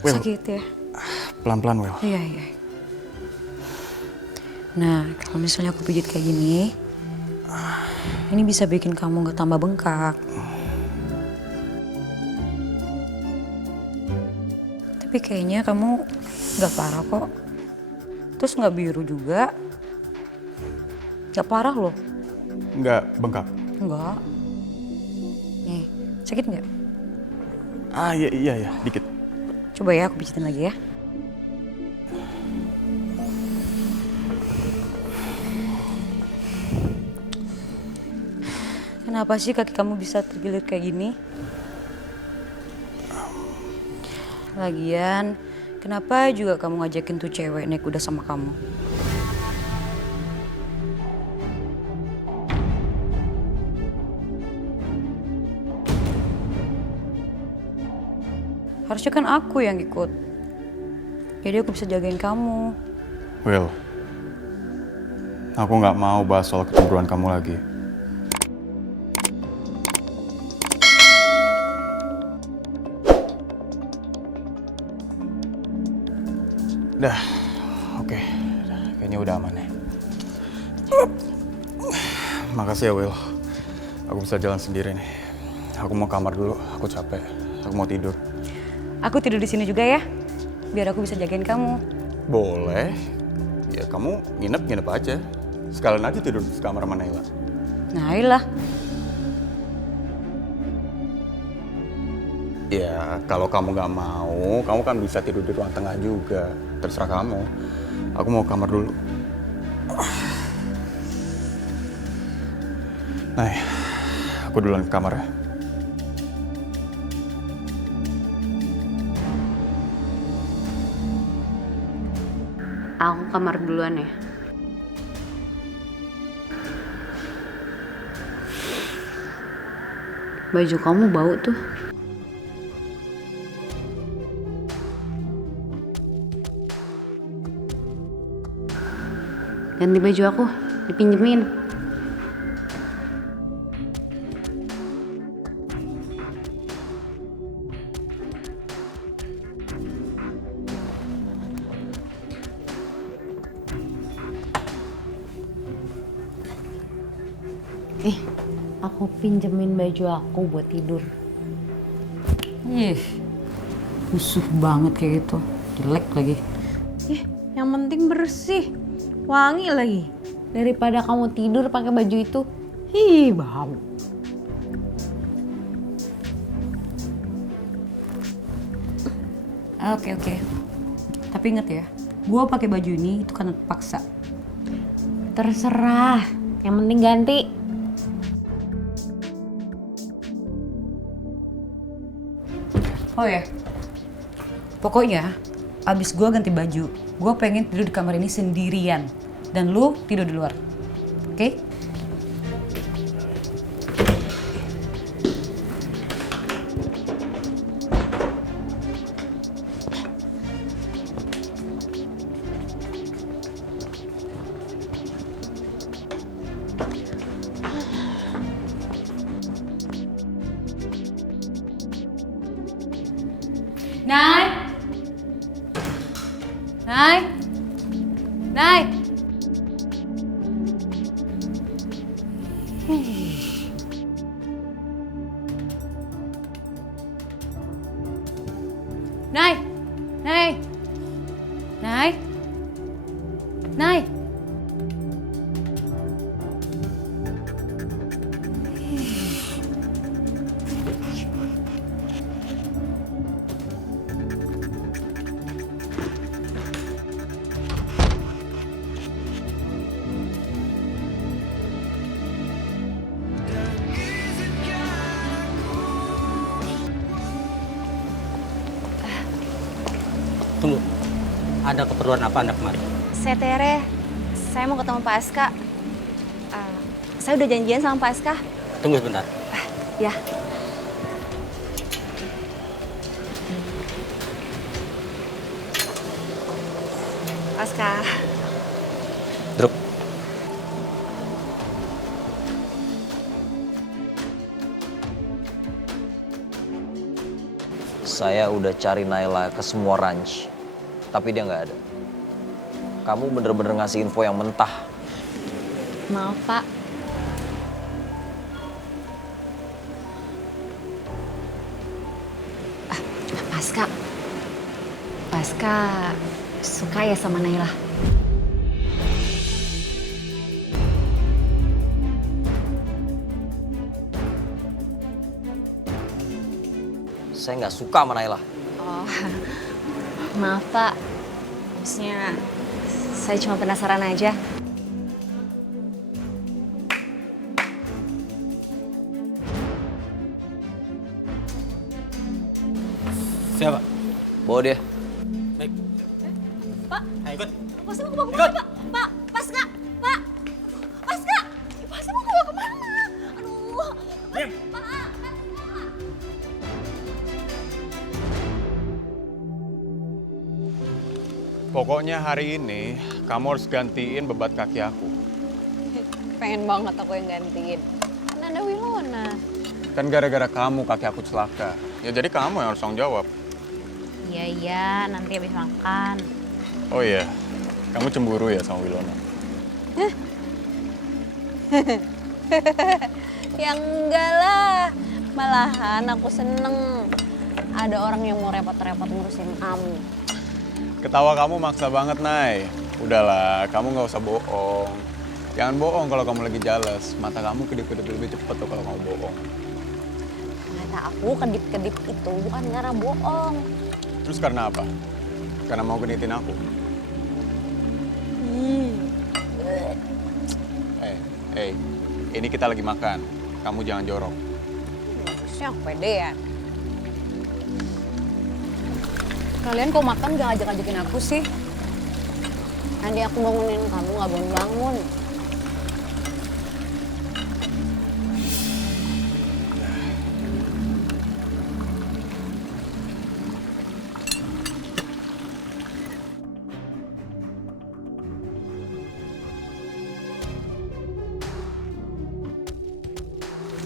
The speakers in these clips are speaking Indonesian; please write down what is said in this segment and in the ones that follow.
Will, Sakit ya? pelan-pelan Will. Iya, iya. Nah, kalau misalnya aku pijit kayak gini, ini bisa bikin kamu gak tambah bengkak. Tapi kayaknya kamu gak parah kok. Terus gak biru juga. Gak parah loh. Nggak bengkak? Enggak. Nih, sakit nggak? Iya, dikit. Coba ya, aku pijitin lagi ya. Kenapa sih kaki kamu bisa tergilir kayak gini? Lagian, kenapa juga kamu ngajakin tuh cewek naik kuda sama kamu? Harusnya kan aku yang ikut. Jadi aku bisa jagain kamu. Will, aku nggak mau bahas soal kecemburuan kamu lagi. Dah, oke. Kayaknya udah aman ya. Makasih ya Will. Aku bisa jalan sendiri nih. Aku mau kamar dulu, aku capek. Aku mau tidur. Aku tidur di sini juga ya, biar aku bisa jagain kamu. Boleh. Ya kamu nginep aja. Sekalian aja tidur di kamar sama Naila. Nailah. Ya, kalau kamu nggak mau, kamu kan bisa tidur di ruang tengah juga. Terserah kamu. Aku mau kamar dulu. Nah, aku duluan ke kamar ya. Aku kamar duluan ya. Baju kamu bau tuh. Ganti baju aku, dipinjemin. Aku pinjemin baju aku buat tidur. Ih, musuh banget kayak gitu. Jelek lagi. Yang penting bersih, wangi lagi. Daripada kamu tidur pakai baju itu, bau. Oke. Tapi inget ya, gua pakai baju ini itu karena terpaksa. Terserah, yang penting ganti. Oh ya, pokoknya abis gue ganti baju, gue pengen tidur di kamar ini sendirian. Dan lu tidur di luar, oke? Nay. Nay. Tunggu, ada keperluan apa Anda kemarin? Saya Tere, saya mau ketemu Pak Aska. Saya udah janjian sama Pak Aska. Tunggu sebentar. Ya. Pak Aska. Duduk. Saya udah cari Naila ke semua ranch, tapi dia nggak ada. Kamu bener-bener ngasih info yang mentah. Maaf, Pak. Pasca. Pasca suka ya sama Naila? Saya nggak suka sama Naila. Oh, maaf Pak. Maksudnya saya cuma penasaran aja. Siapa? Bawa dia. Baik. Pak, Ayo ikut. Pasca mau bawa kemana, Pak? Pak, Pasca, Pak, Pasca, Pasca mau bawa kemana? Aduh, Diam. Pak. Pokoknya hari ini kamu harus gantiin bebat kaki aku. Pengen banget aku yang gantiin. Kan ada Wilona. Kan gara-gara kamu kaki aku celaka. Ya jadi kamu yang harus tanggung jawab. Iya, nanti habis makan. Oh iya, kamu cemburu ya sama Wilona? Ya enggak lah. Malahan aku seneng ada orang yang mau repot-repot ngurusin kamu. Ketawa kamu maksa banget, Nay. Udahlah, kamu nggak usah bohong. Jangan bohong kalau kamu lagi jealous. Mata kamu kedip-kedip lebih cepet tuh kalau kamu bohong. Kata aku kedip-kedip itu bukan karena bohong. Terus karena apa? Karena mau genitin aku? Ini kita lagi makan. Kamu jangan jorok. Siapa pedean? Kalian kok makan gak ngajak-ngajakin aku sih? Nanti aku bangunin kamu gak bangun-bangun.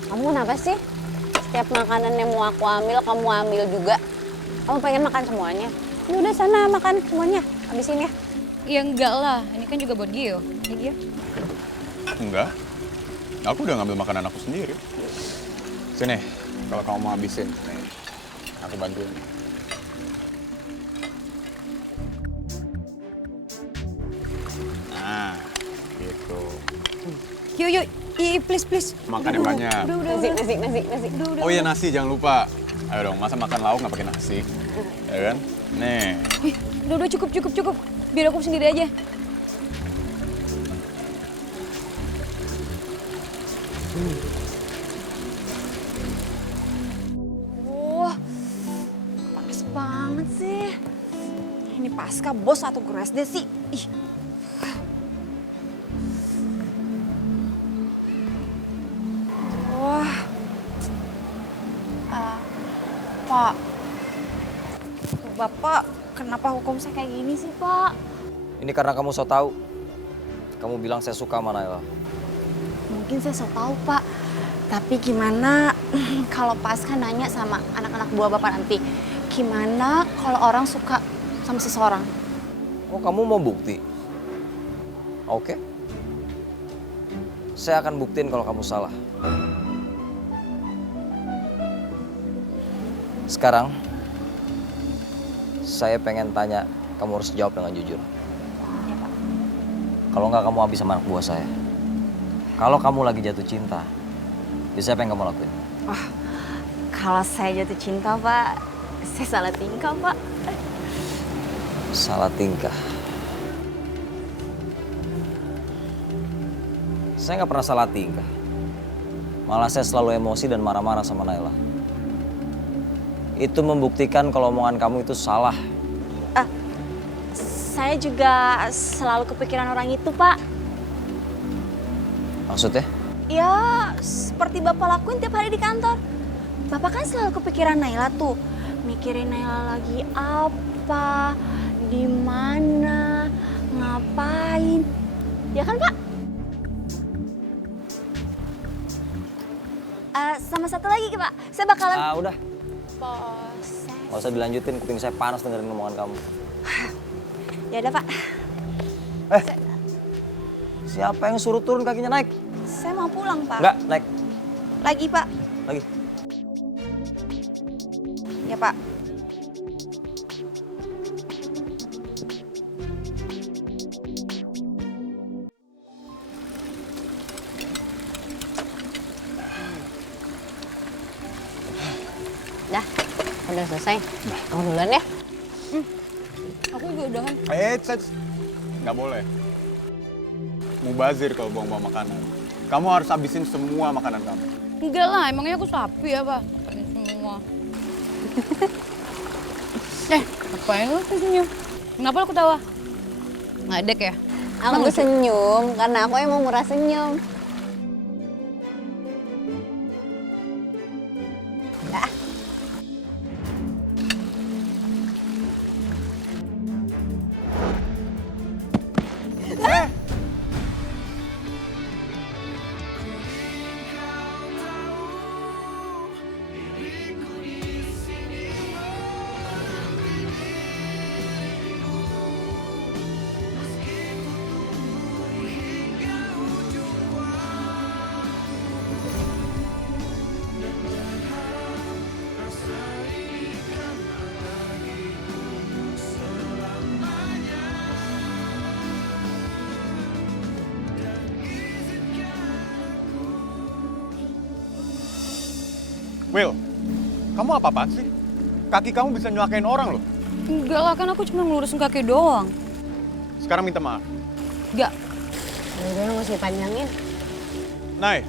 Kamu kenapa sih? Setiap makanan yang mau aku ambil, kamu ambil juga. Kamu pengen makan semuanya? Ya udah sana makan semuanya, habisin ya. Ya enggak lah, ini kan juga buat Gio. Ya Gio? Enggak. Aku udah ngambil makanan aku sendiri. Sini, kalau kamu mau habisin. Nih, aku bantuin. Nah, gitu. Yuk, yuk, please. Makan yang banyak. Nasi. Oh iya nasi, jangan lupa. Ayo dong, masa makan lauk nggak pakai nasi? Ya kan? Nih. Ih, udah cukup. Biar aku sendiri aja. Wah, panas banget sih. Ini Pasca bos atau guru SD sih? Ih. Wah. Pak. Bapak, kenapa hukum saya kayak gini sih, Pak? Ini karena kamu so tahu. Kamu bilang saya suka sama Naila. Mungkin saya so tahu, Pak. Tapi gimana kalau Pasca nanya sama anak-anak buah Bapak nanti? Gimana kalau orang suka sama seseorang? Oh, kamu mau bukti? Oke. Saya akan buktiin kalau kamu salah. Sekarang, saya pengen tanya, kamu harus jawab dengan jujur. Ya, Pak. Kalau nggak, kamu habis sama anak buah saya. Kalau kamu lagi jatuh cinta, biasanya apa yang kamu lakuin? Wah, kalau saya jatuh cinta, Pak, saya salah tingkah, Pak. Salah tingkah. Saya nggak pernah salah tingkah. Malah saya selalu emosi dan marah-marah sama Naila. Itu membuktikan kalau omongan kamu itu salah. Saya juga selalu kepikiran orang itu, Pak. Maksudnya? Ya, seperti Bapak lakuin tiap hari di kantor. Bapak kan selalu kepikiran Naila tuh. Mikirin Naila lagi apa, di mana, ngapain. Ya kan, Pak? Sama satu lagi, Pak. Saya bakalan... Udah. proses. Nggak usah dilanjutin, kuping saya panas dengerin omongan kamu. Ya udah Pak, Siapa yang suruh turun kakinya naik? saya mau pulang Pak. Enggak, naik. Lagi Pak. Lagi. Ya Pak. Dah, udah selesai. Kamu duluan ya. Aku juga udahan. Nggak boleh. Mubazir kalau buang-buang makanan. Kamu harus habisin semua makanan kamu. Enggak lah, emangnya aku sapi apa? Makan semua. Ngapain lu senyum? Kenapa lu ketawa? Ngadek ya? Aku senyum karena aku emang murah senyum. Will, kamu apa-apaan sih? Kaki kamu bisa nyelakain orang loh. Enggak lah, kan aku cuma ngelurusin kaki doang. Sekarang minta maaf. Enggak. Udah nggak usah panjangin. Nay,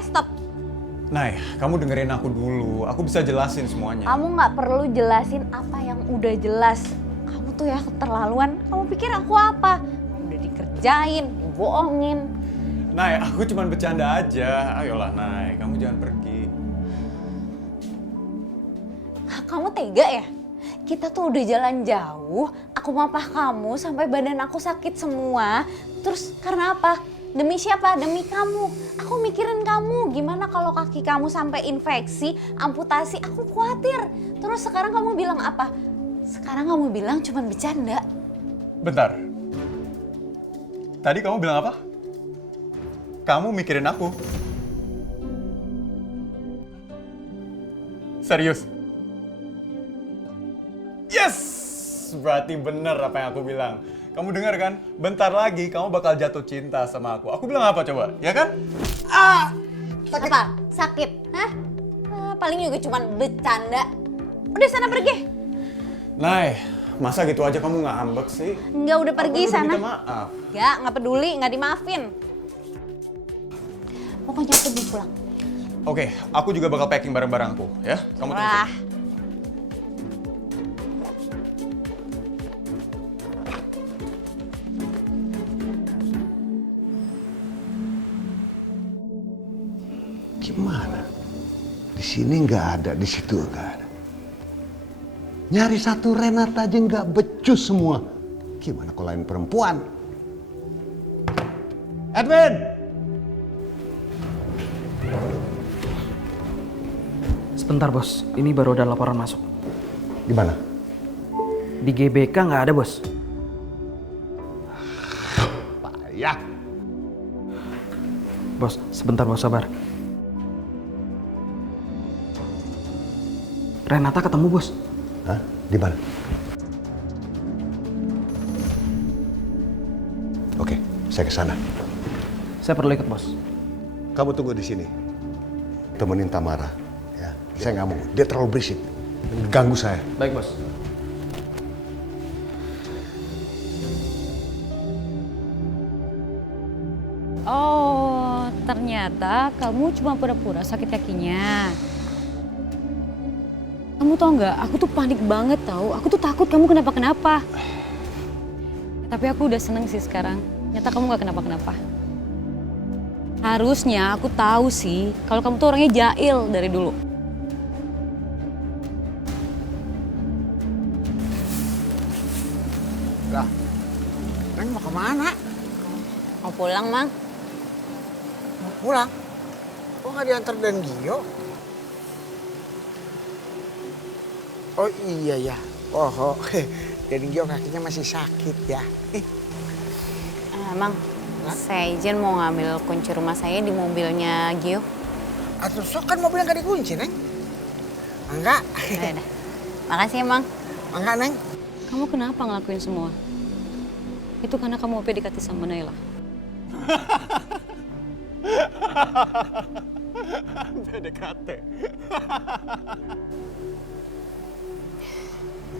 Stop. Nay, kamu dengerin aku dulu. Aku bisa jelasin semuanya. Kamu nggak perlu jelasin apa yang udah jelas. Kamu tuh ya keterlaluan. Kamu pikir aku apa? Udah dikerjain, dibohongin. Nay, aku cuma bercanda aja. Ayolah, Nay, kamu jangan pergi. Kamu tega ya? Kita tuh udah jalan jauh, aku mapah kamu sampai badan aku sakit semua. Terus karena apa? Demi siapa? Demi kamu. Aku mikirin kamu. Gimana kalau kaki kamu sampai infeksi, amputasi? Aku khawatir. Terus sekarang kamu bilang apa? Sekarang kamu bilang cuma bercanda. Bentar. Tadi kamu bilang apa? Kamu mikirin aku. Serius? Yes! Berarti bener apa yang aku bilang. Kamu dengar kan? Bentar lagi kamu bakal jatuh cinta sama aku. Aku bilang apa coba? Ya kan? Apa? Sakit? Hah? Paling juga cuma bercanda. Udah sana pergi. Nay, masa gitu aja kamu nggak ngambek sih? Enggak, udah pergi Aku udah sana. minta maaf. Nggak peduli, nggak dimaafin. Pokoknya pergi pulang. Oke, aku juga bakal packing barang-barangku ya. Kamu tunggu. Wah. sini. Gimana? Di sini nggak ada, di situ nggak ada. Nyari satu Renata aja nggak becus semua. Gimana kalau lain perempuan? Edwin! Sebentar bos, ini baru ada laporan masuk. Di mana? Di GBK nggak ada bos. Payah. Bos, sebentar bos, sabar. Renata ketemu bos. Hah? Di mana? Oke, saya ke sana. Saya perlu ikut bos. Kamu tunggu di sini. Temenin Tamara. Ya, saya nggak mau. Dia terlalu berisik. Ganggu saya. Baik bos. Oh, ternyata kamu cuma pura-pura sakit kakinya. Kamu tau nggak? Aku tuh panik banget tau. Aku tuh takut kamu kenapa-kenapa. Tapi aku udah seneng sih sekarang. Ternyata kamu nggak kenapa-kenapa. Harusnya aku tahu sih kalau kamu tuh orangnya jahil dari dulu. Lah, Neng mau kemana? Mau pulang, Mang? Mau pulang? Kok nggak diantar Dan Gio? Oh iya ya. Oh, Dan Gio kakinya masih sakit ya. Mang, saya izin mau ngambil kunci rumah saya di mobilnya Gio. Atau sok kan mobilnya nggak dikunci, Neng? Enggak. Udah. Makasih ya, Mang. Enggak, Neng. Kamu kenapa ngelakuin semua? Itu karena kamu mau PDKT sama Naila. PDKT.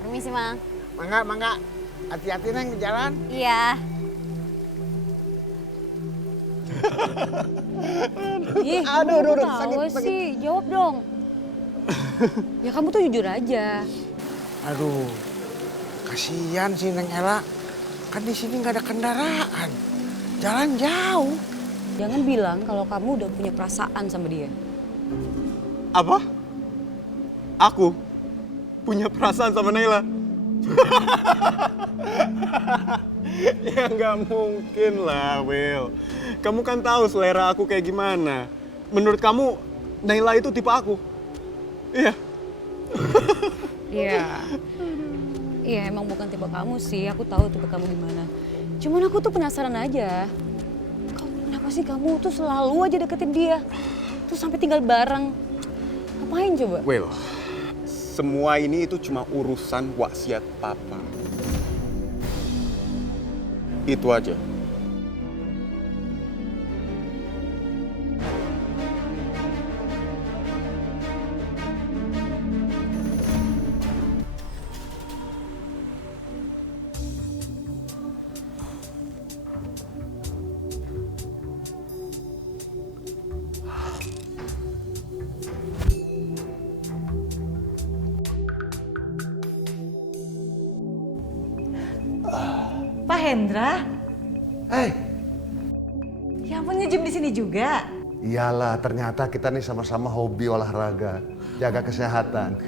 Permisi, Mang. Mangga. Hati-hati, Neng, di jalan. Iya. Ih, Aduh, tahu sih. Jawab dong. Ya kamu tuh jujur aja. Aduh, kasihan sih Neng Ella. Kan di sini nggak ada kendaraan. Jalan jauh. Jangan bilang kalau kamu udah punya perasaan sama dia. Apa? Aku punya perasaan sama Naila. Ya nggak mungkin lah, Will. Kamu kan tahu selera aku kayak gimana. Menurut kamu, Naila itu tipe aku? Iya. Iya. Iya, emang bukan tipe kamu sih. Aku tahu tipe kamu gimana. Cuman aku tuh penasaran aja. Kenapa sih kamu tuh selalu aja deketin dia? Terus sampai tinggal bareng. Ngapain coba? Will, semua ini itu cuma urusan wasiat papa. Itu aja. Pak Hendra, ya ampun nge-gym di sini juga. Iyalah, ternyata kita nih sama-sama hobi olahraga, jaga kesehatan.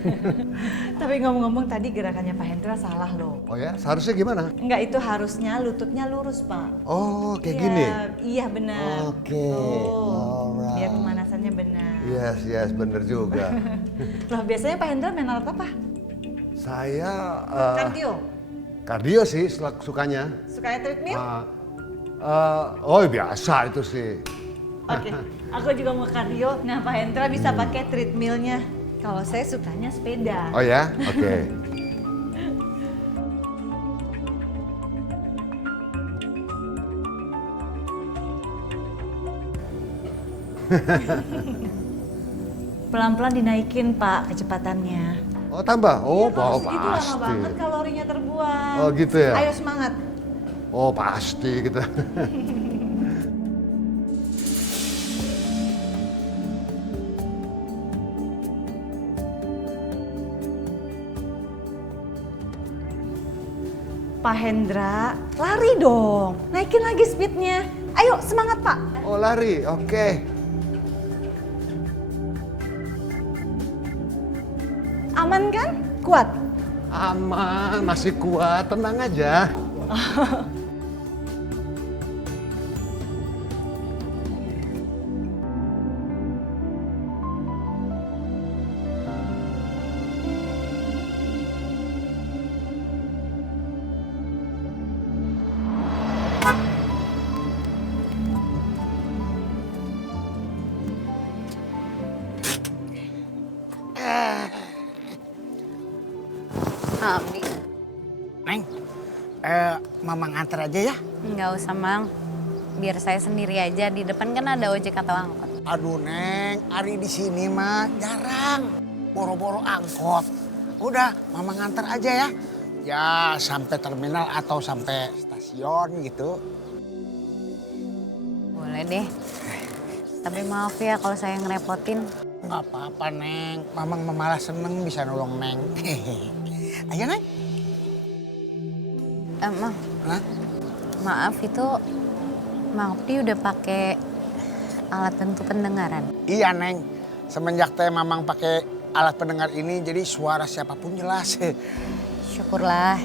Tapi ngomong-ngomong tadi gerakannya Pak Hendra salah loh. Oh ya, seharusnya gimana? Enggak, itu harusnya lututnya lurus, Pak. Oh, kayak Iya, gini? Iya benar. Oke, Tuh, alright. biar pemanasannya benar. Yes, bener juga. Loh, biasanya Pak Hendra main alat apa? Saya Kardio. kardio sih sukanya. Sukanya treadmill? Oh biasa itu sih. Oke, aku juga mau kardio. Nah, Pak Hendra bisa pakai treadmillnya. Kalau saya sukanya sepeda. Oh ya, oke. Pelan-pelan dinaikin, Pak, kecepatannya. Oh tambah? Oh, Iya, kalau segitu lama pasti. banget kalorinya terbuang. Oh gitu ya? Ayo semangat. Oh pasti kita. Pak Hendra, lari dong. Naikin lagi speednya. Ayo, semangat Pak. Oh lari, oke. Aman kan? Kuat? Aman, masih kuat, tenang aja. Abi. Neng, Mama nganter aja ya. Nggak usah, Mang. Biar saya sendiri aja. Di depan kan ada ojek atau angkot. Aduh Neng, Ari di sini mah jarang. Boro-boro angkot. Udah, Mama nganter aja ya. Ya sampai terminal atau sampai stasiun gitu. Boleh deh. Tapi maaf ya kalau saya ngerepotin. Nggak apa-apa Neng, Mamang malah seneng bisa nolong Neng. Ayo Neng. Mang, Hah? maaf itu Mang Opti udah pakai alat bantu pendengaran. Iya Neng, semenjak teh Mamang pakai alat pendengar ini jadi suara siapapun jelas. Syukurlah.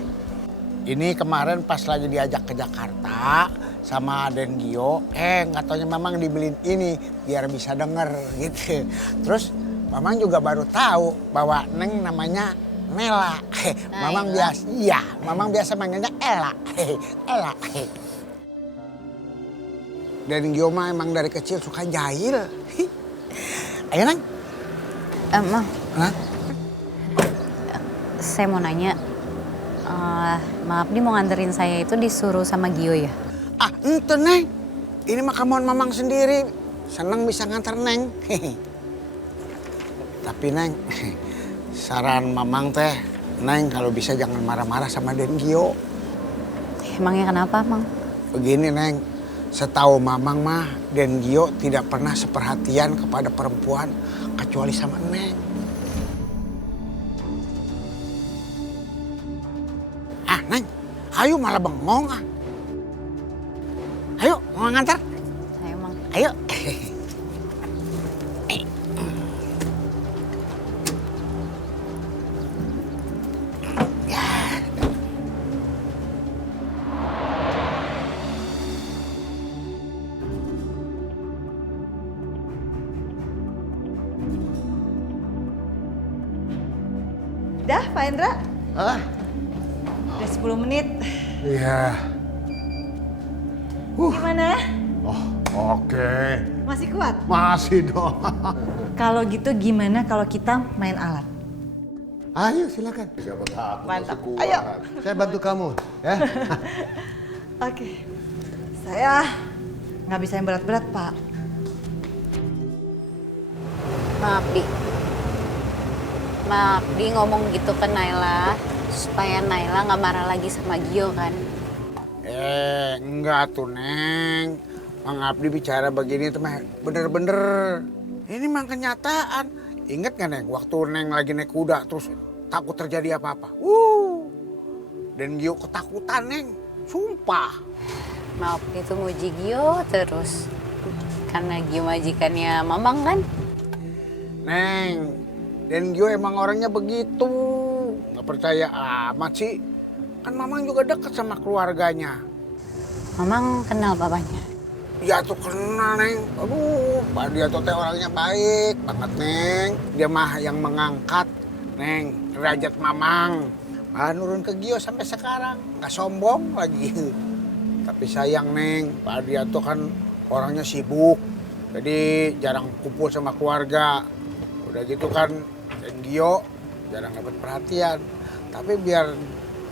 Ini kemarin pas lagi diajak ke Jakarta sama Den Gio, nggak taunya Mamang dibeliin ini biar bisa denger gitu. Terus Mamang juga baru tahu bahwa Neng namanya Nela. Mamang biasa, iya, Mamang biasa manggilnya Ella. Ella. Den Gio mah emang dari kecil suka jahil. Ayo Neng. Mang, Hah? saya mau nanya. Maaf, dia mau nganterin saya itu disuruh sama Gio ya? Ah, ente Neng. Ini mah kamuan Mamang sendiri. Seneng bisa nganter Neng. Tapi Neng, saran Mamang teh, Neng kalau bisa jangan marah-marah sama Den Gio. Emangnya kenapa, Mang? Begini Neng, setahu Mamang mah Den Gio tidak pernah seperhatian kepada perempuan kecuali sama Neng. Ah Neng, ayo malah bengong ah. Ayo mau ngantar? Ayo, Mang. Ayo. Dah, Pak Hendra? Ah, Udah 10 menit. iya. Gimana? Oh, oke. Masih kuat? Masih dong. Kalau gitu gimana kalau kita main alat? Ayo silakan. Siapa takut Mantap. masih kuat. Ayo. Saya bantu kamu, ya. Oke. Saya nggak bisa yang berat-berat, Pak. Maaf, Di ngomong gitu ke Naila supaya Naila nggak marah lagi sama Gio kan? Enggak tuh Neng. Mang Abdi bicara begini tuh mah bener-bener. Ini mah kenyataan. Ingat gak Neng, waktu Neng lagi naik kuda terus takut terjadi apa-apa. Dan Gio ketakutan Neng, sumpah. Maaf, itu muji Gio terus. Karena Gio majikannya Mamang kan? Neng, dan Gio emang orangnya begitu. Gak percaya amat sih. Kan Mamang juga deket sama keluarganya. Mamang kenal papanya? Ya tuh kenal Neng. Aduh, Pak dia tuh teh orangnya baik banget Neng. Dia mah yang mengangkat Neng derajat Mamang. Malah nurun ke Gio sampai sekarang. Gak sombong lagi. Tapi sayang Neng, Pak dia tuh kan orangnya sibuk. Jadi jarang kumpul sama keluarga. Udah gitu kan dan Gio jarang dapat perhatian. Tapi biar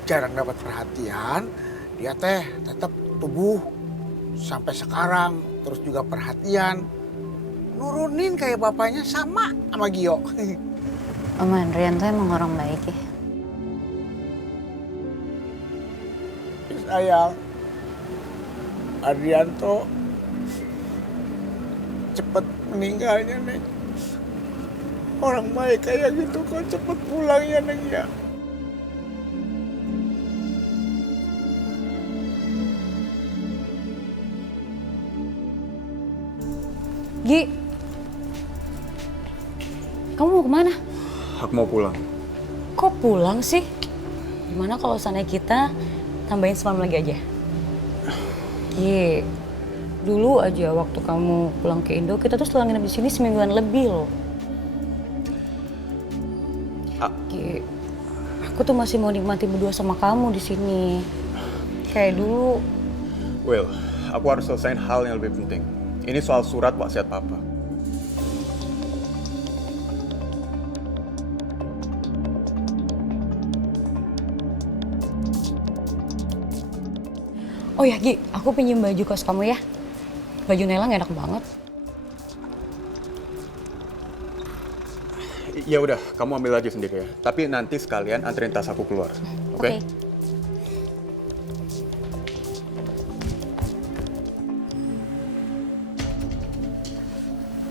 jarang dapat perhatian, dia teh tetap tubuh sampai sekarang, terus juga perhatian. Nurunin kayak bapaknya sama Gio. Om Andrian tuh emang orang baik ya? Sayang, Adrianto cepet meninggalnya Neng. Orang baik kayak gitu kok cepet pulangnya Neng ya. Gi, kamu mau kemana? Aku mau pulang. Kok pulang sih? Gimana kalau sana kita tambahin semalam lagi aja? Gi, dulu aja waktu kamu pulang ke Indo, kita tuh setelah nginep di sini semingguan lebih loh. Gi, aku tuh masih mau nikmati berdua sama kamu di sini. Kayak dulu. Well, aku harus selesain hal yang lebih penting. Ini soal surat wasiat Papa. Oh ya Gi, aku pinjem baju kos kamu ya. Baju Nela gak enak banget. Ya udah, kamu ambil aja sendiri ya. Tapi nanti sekalian anterin tas aku keluar. Oke?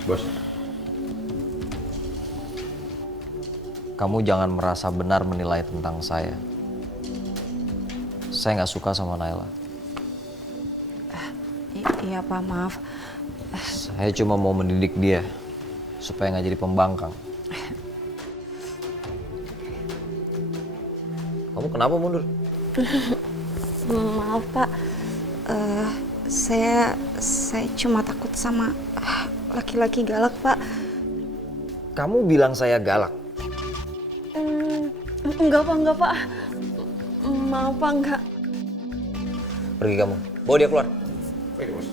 Bos. Kamu jangan merasa benar menilai tentang saya. Saya nggak suka sama Naila. Iya Pak, maaf. Saya cuma mau mendidik dia supaya nggak jadi pembangkang. Kamu kenapa mundur? Maaf Pak, saya cuma takut sama laki-laki galak Pak. Kamu bilang saya galak? Enggak Pak. Maaf Pak, enggak. Pergi kamu, bawa dia keluar. Baik, Bos.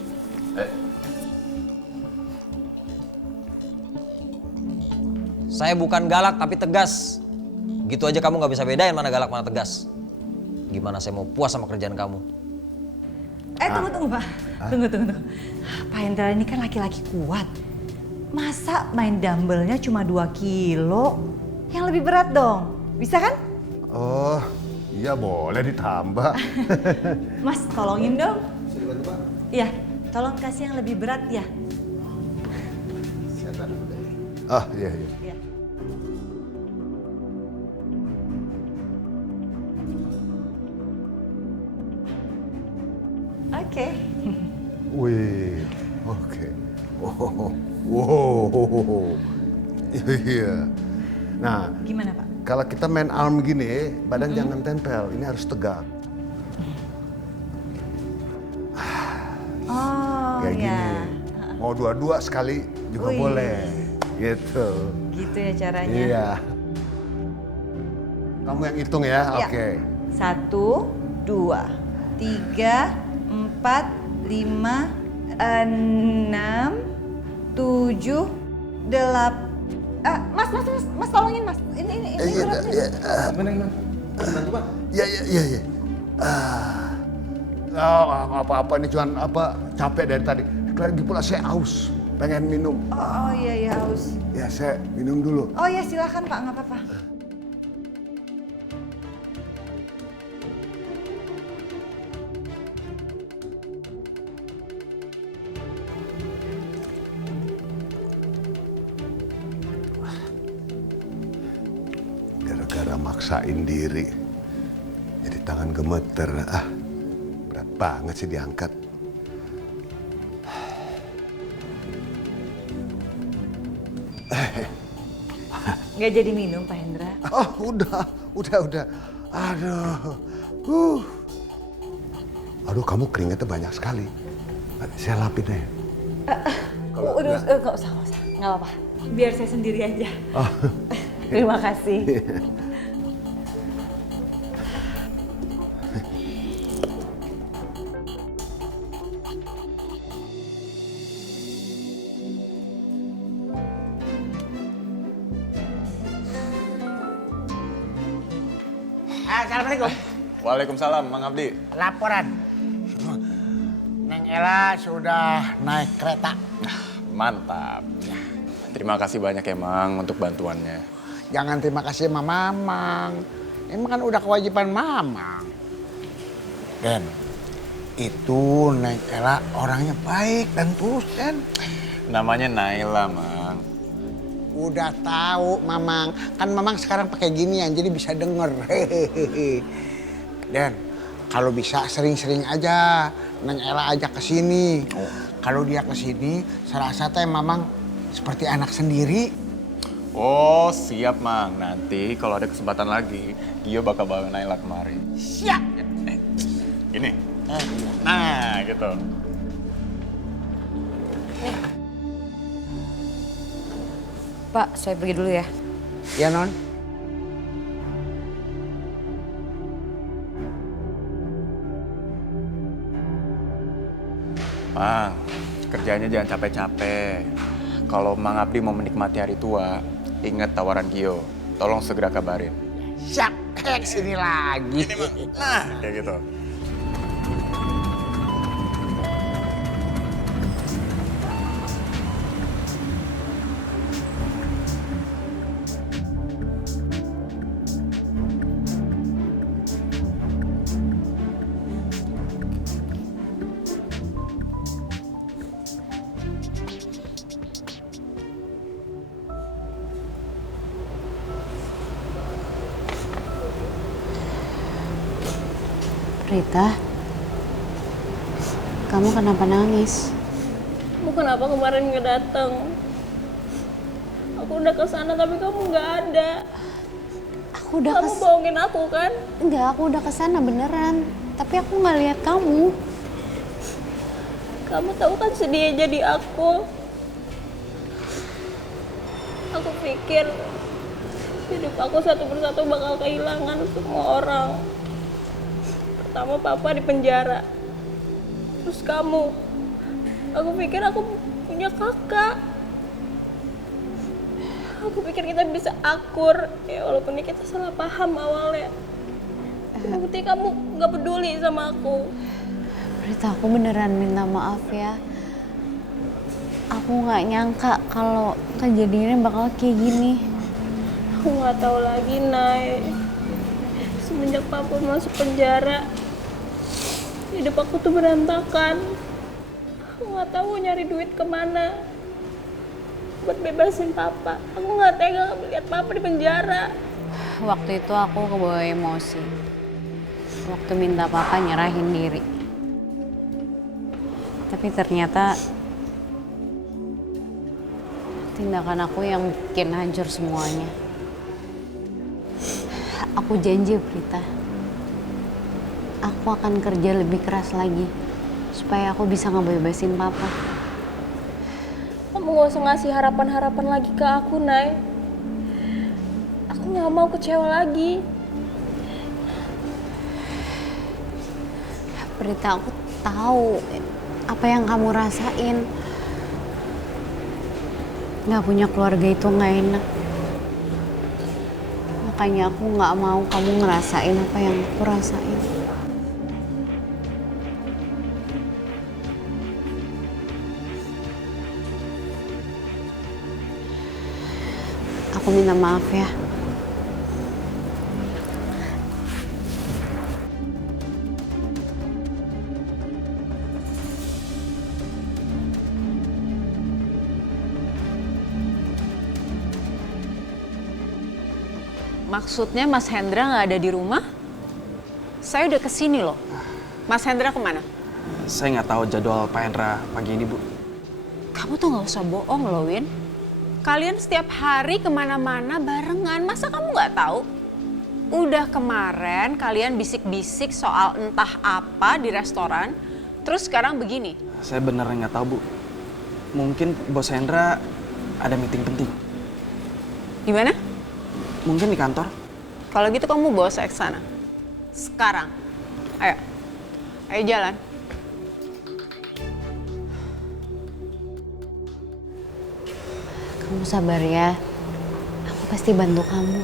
Saya bukan galak tapi tegas. Gitu aja kamu nggak bisa bedain mana galak mana tegas. Gimana saya mau puas sama kerjaan kamu? Tunggu Pak. Tunggu. Pak Hendra ini kan laki-laki kuat. Masa main dumbbellnya cuma 2 kilo? Yang lebih berat dong. Bisa kan? Oh, iya boleh ditambah. Mas, tolongin dong. Iya, tolong kasih yang lebih berat ya. Ah, iya. Iya. Oke. Wih, oke. Oh, wow. Iya. Nah, Gimana Pak? kalau kita main arm gini, badan jangan tempel. Ini harus tegak. Oh Kayak ya. gini. Mau dua-dua sekali juga Wih. boleh. Gitu. Gitu ya caranya. Iya. Kamu yang hitung ya? Iya. Oke. 1, 2, 3, 4, 5, 6, 7, 8. Mas tolongin Mas. Ini berat nih. Gimana? Bantu Pak? Iya. Apa-apa ini cuman capek dari tadi. Lagi pula saya haus, pengen minum. Oh iya haus. Ya saya minum dulu. Oh ya silakan Pak, nggak apa-apa. Gara-gara maksain diri, jadi tangan gemeter. Berat banget sih diangkat. Nggak jadi minum Pak Hendra. Oh udah. Aduh kamu keringetnya banyak sekali. Saya lapin deh. Nggak usah. Nggak apa-apa. Biar saya sendiri aja. Oh. Terima kasih. Assalamualaikum. Waalaikumsalam, Mang Abdi. Laporan. Neng Ella sudah naik kereta. Mantap. Terima kasih banyak ya, Mang, untuk bantuannya. Jangan terima kasih sama Mamang. Emang kan udah kewajiban Mamang. Den, itu Neng Ella orangnya baik dan tulus, Den. Namanya Naila, Mang. Udah tahu Mamang, kan Mamang sekarang pakai ginian jadi bisa denger. Hehehe. Dan kalau bisa sering-sering aja Neng Ella ajak ke sini. Kalau dia ke sini, serasa teh Mamang seperti anak sendiri. Oh, siap, Mang. Nanti kalau ada kesempatan lagi, Gio bakal bawa Naila kemari. Siap. Gini. Nah, gitu. Pak, saya pergi dulu ya. Ya, Non. Mang, kerjanya jangan capek-capek. Kalau Mang Abdi mau menikmati hari tua, ingat tawaran Gio. Tolong segera kabarin. Siap. Sini lagi. Ini, Mang. Nah, kayak gitu. Rita, kamu kenapa nangis? Kamu kenapa kemarin nggak datang? Aku udah kesana tapi kamu nggak ada. Aku udah Kamu bohongin aku kan? Enggak, aku udah kesana beneran. Tapi aku nggak lihat kamu. Kamu tahu kan sedih jadi aku. Aku pikir hidup aku satu persatu bakal kehilangan semua orang. Pertama papa di penjara. Terus kamu. Aku pikir aku punya kakak. Aku pikir kita bisa akur. Ya walaupun kita salah paham awalnya. Bukti kamu gak peduli sama aku. Berita, aku beneran minta maaf ya. Aku nggak nyangka kalau kejadiannya bakal kayak gini. Aku nggak tahu lagi, Nay. Semenjak papa masuk penjara, hidup aku tuh berantakan. Aku nggak tahu nyari duit kemana buat bebasin papa. Aku nggak tega melihat papa di penjara. Waktu itu aku kebawa emosi. Waktu minta papa nyerahin diri. Tapi ternyata tindakan aku yang bikin hancur semuanya. Aku janji, Prita, aku akan kerja lebih keras lagi supaya aku bisa ngebebasin papa. Kamu gak usah ngasih harapan-harapan lagi ke aku, Nay. Aku nggak mau kecewa lagi. Prita, aku tahu apa yang kamu rasain. Gak punya keluarga itu gak enak. Makanya aku gak mau kamu ngerasain apa yang aku rasain. Aku minta maaf ya. Maksudnya Mas Hendra nggak ada di rumah? Saya udah kesini loh. Mas Hendra kemana? Saya nggak tahu jadwal Pak Hendra pagi ini, Bu. Kamu tuh nggak usah bohong loh, Win. Kalian setiap hari kemana-mana barengan, masa kamu nggak tahu? Udah kemarin kalian bisik-bisik soal entah apa di restoran, terus sekarang begini. Saya beneran nggak tahu, Bu. Mungkin Bos Hendra ada meeting penting. Di mana? Mungkin di kantor. Kalau gitu kamu bawa saya ke sana. Sekarang. Ayo. Ayo jalan. Kamu sabar ya. Aku pasti bantu kamu.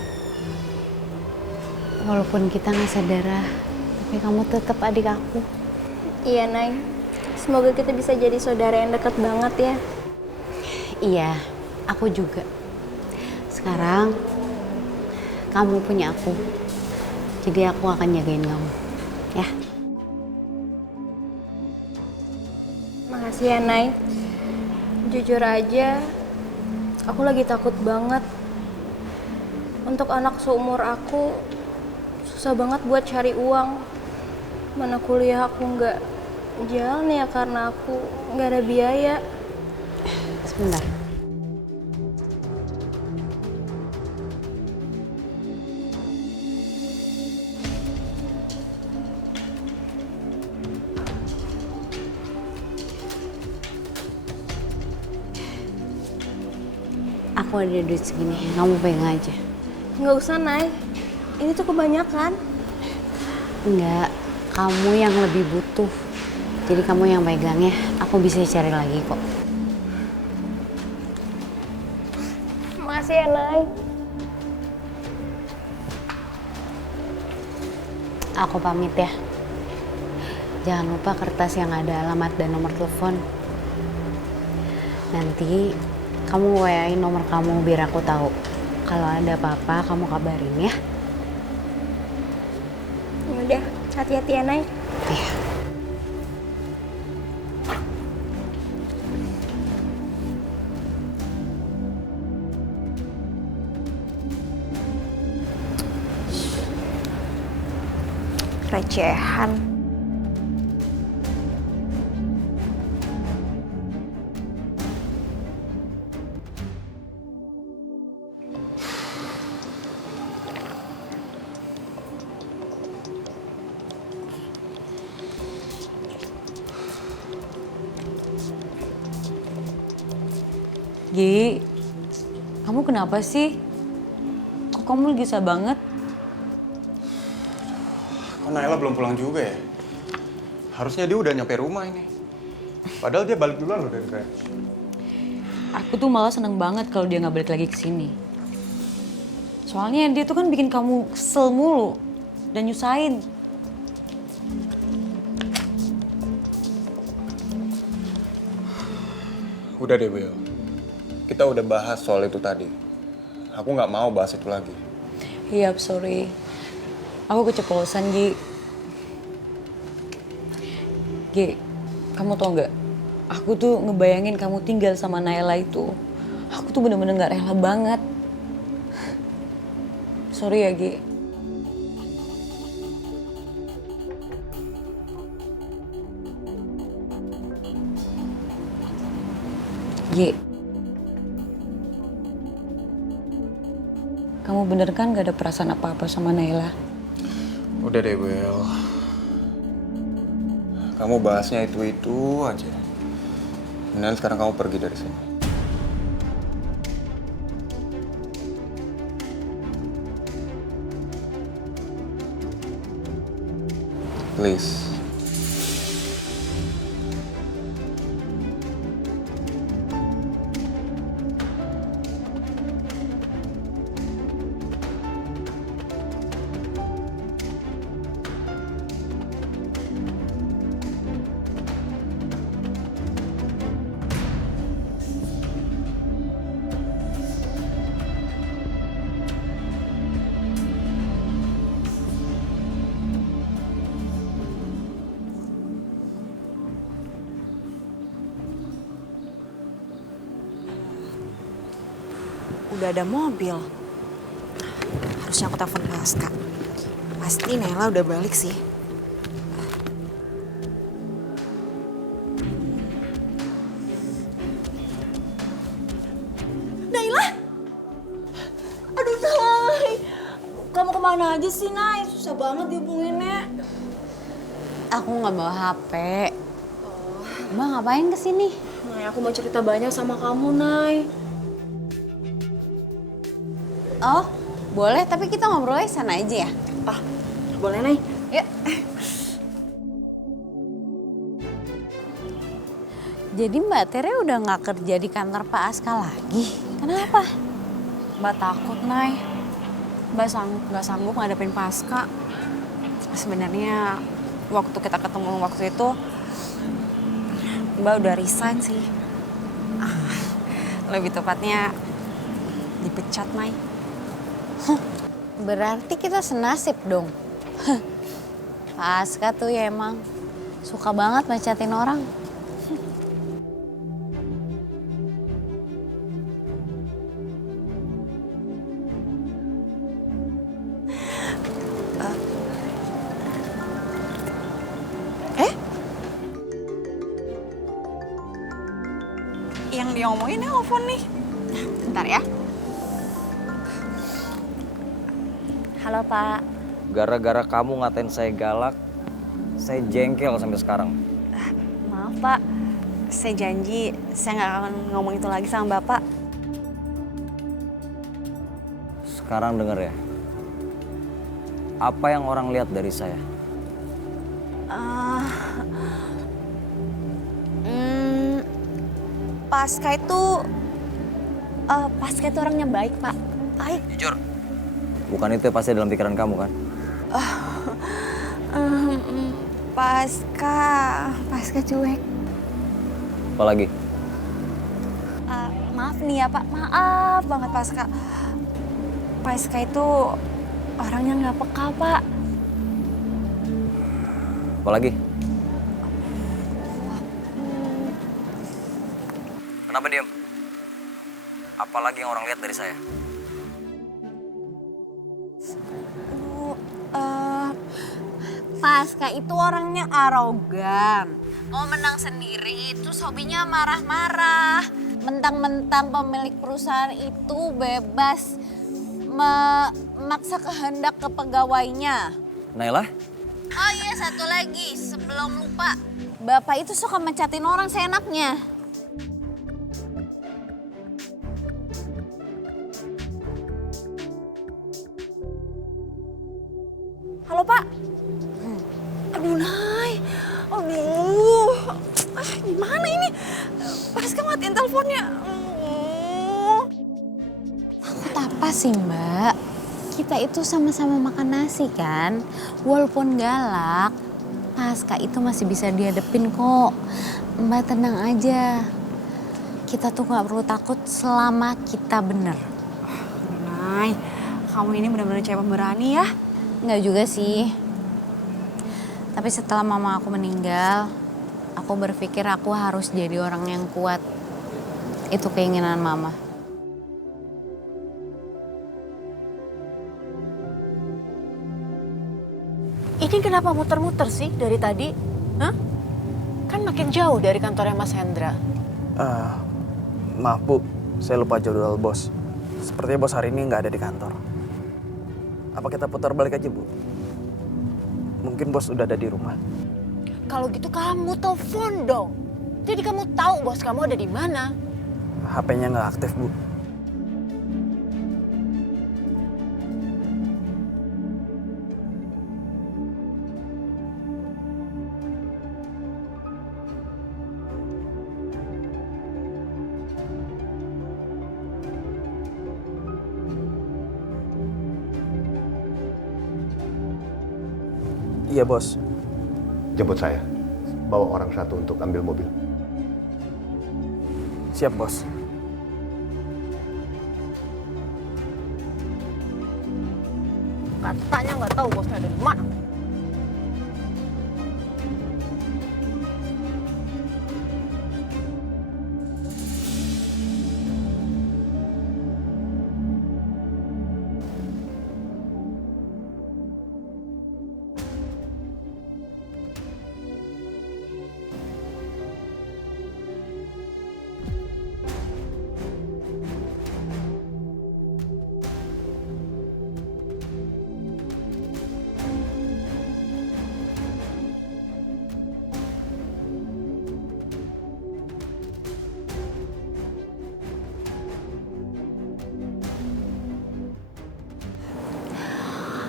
Walaupun kita nggak saudara, tapi kamu tetap adik aku. Iya, Nay. Semoga kita bisa jadi saudara yang dekat banget ya. Iya, aku juga. Sekarang kamu punya aku. Jadi aku akan jagain kamu. Ya. Makasih ya, Nay. Jujur aja, aku lagi takut banget. Untuk anak seumur aku, susah banget buat cari uang. Mana kuliah aku nggak jalan ya karena aku nggak ada biaya. Sebentar. Aku ada duit segini, kamu pegang aja. Nggak usah, Nay. Ini tuh kebanyakan. Enggak, kamu yang lebih butuh. Jadi kamu yang pegang ya, aku bisa cari lagi kok. Makasih ya, Nay. Aku pamit ya. Jangan lupa kertas yang ada alamat dan nomor telepon. Nanti kamu WA-in nomor kamu biar aku tahu. Kalau ada apa-apa kamu kabarin ya. Udah, hati-hati ya, Nay. Iya. Recehan. Gi, kamu kenapa sih? Kok kamu gelisah banget? Kok Naila belum pulang juga ya? Harusnya dia udah nyampe rumah ini. Padahal dia balik duluan loh dari ranch. Aku tuh malah seneng banget kalau dia nggak balik lagi ke sini. Soalnya dia tuh kan bikin kamu kesel mulu dan nyusahin. Udah deh, Will. Kita udah bahas soal itu tadi. Aku nggak mau bahas itu lagi. Iya, sorry. Aku keceplosan, Gi. Gi, kamu tau nggak? Aku tuh ngebayangin kamu tinggal sama Naila itu. Aku tuh bener-bener nggak rela banget. Sorry ya, Gi. Gi. Kamu bener kan gak ada perasaan apa-apa sama Naila? Udah deh, Will. Kamu bahasnya itu aja. Mendingan sekarang kamu pergi dari sini. Please. Udah ada mobil. Harusnya aku telepon Aska. Pasti Naila udah balik sih. Naila? Aduh, Nay. Kamu kemana aja sih, Nay? Susah banget dihubunginnya. Aku nggak bawa HP. Mbak ngapain kesini? Nay, aku mau cerita banyak sama kamu, Nay. Oh, boleh. Tapi kita ngobrolnya sana aja ya. Ah, boleh, Nay. Yuk. Jadi Mbak Tere udah nggak kerja di kantor Pak Aska lagi. Kenapa? Mbak takut, Nay. Mbak nggak sanggup ngadepin Pasca. Sebenarnya waktu kita ketemu waktu itu, Mbak udah resign sih. Lebih tepatnya dipecat, Nay. Berarti kita senasib dong. Pak Aska tuh ya emang suka banget mecatin orang. Yang dia ngomongin telepon nih. Bentar ya. Halo, Pak. Gara-gara kamu ngatain saya galak, saya jengkel sampai sekarang. Maaf, Pak. Saya janji saya nggak akan ngomong itu lagi sama Bapak. Sekarang denger ya. Apa yang orang lihat dari saya? Pasca itu orangnya baik, Pak. Baik. Jujur. Bukan itu pasti dalam pikiran kamu kan? Pasca cuek. Apa lagi? Maaf nih ya, Pak. Maaf banget, Pasca. Pasca itu orangnya nggak peka, Pak. Apa lagi? Kenapa diam? Apalagi yang orang lihat dari saya? Pasca itu orangnya arogan. Mau menang sendiri, terus hobinya marah-marah. Mentang-mentang pemilik perusahaan itu bebas memaksa kehendak ke pegawainya. Naila? Oh iya, satu lagi sebelum lupa. Bapak itu suka mencatin orang seenaknya. Bapak. Aduh, Nay. Aduh. Gimana ini? Pas matiin teleponnya. Takut apa sih Mbak? Kita itu sama-sama makan nasi kan? Walaupun galak, Pasca itu masih bisa dihadepin kok. Mbak tenang aja. Kita tuh gak perlu takut selama kita bener. Nay, kamu ini benar-benar cewek pemberani ya. Nggak juga sih. Tapi setelah mama aku meninggal, aku berpikir aku harus jadi orang yang kuat. Itu keinginan mama. Ini kenapa muter-muter sih dari tadi? Hah? Kan makin jauh dari kantornya Mas Hendra. Maaf Bu, saya lupa jadwal bos. Sepertinya bos hari ini nggak ada di kantor. Apa kita putar balik aja Bu? Mungkin bos udah ada di rumah. Kalau gitu kamu telepon dong. Jadi kamu tahu bos kamu ada di mana. HP-nya nggak aktif Bu. Iya bos. Jemput saya. Bawa orang satu untuk ambil mobil. Siap bos. Katanya nggak tahu bosnya ada di mana.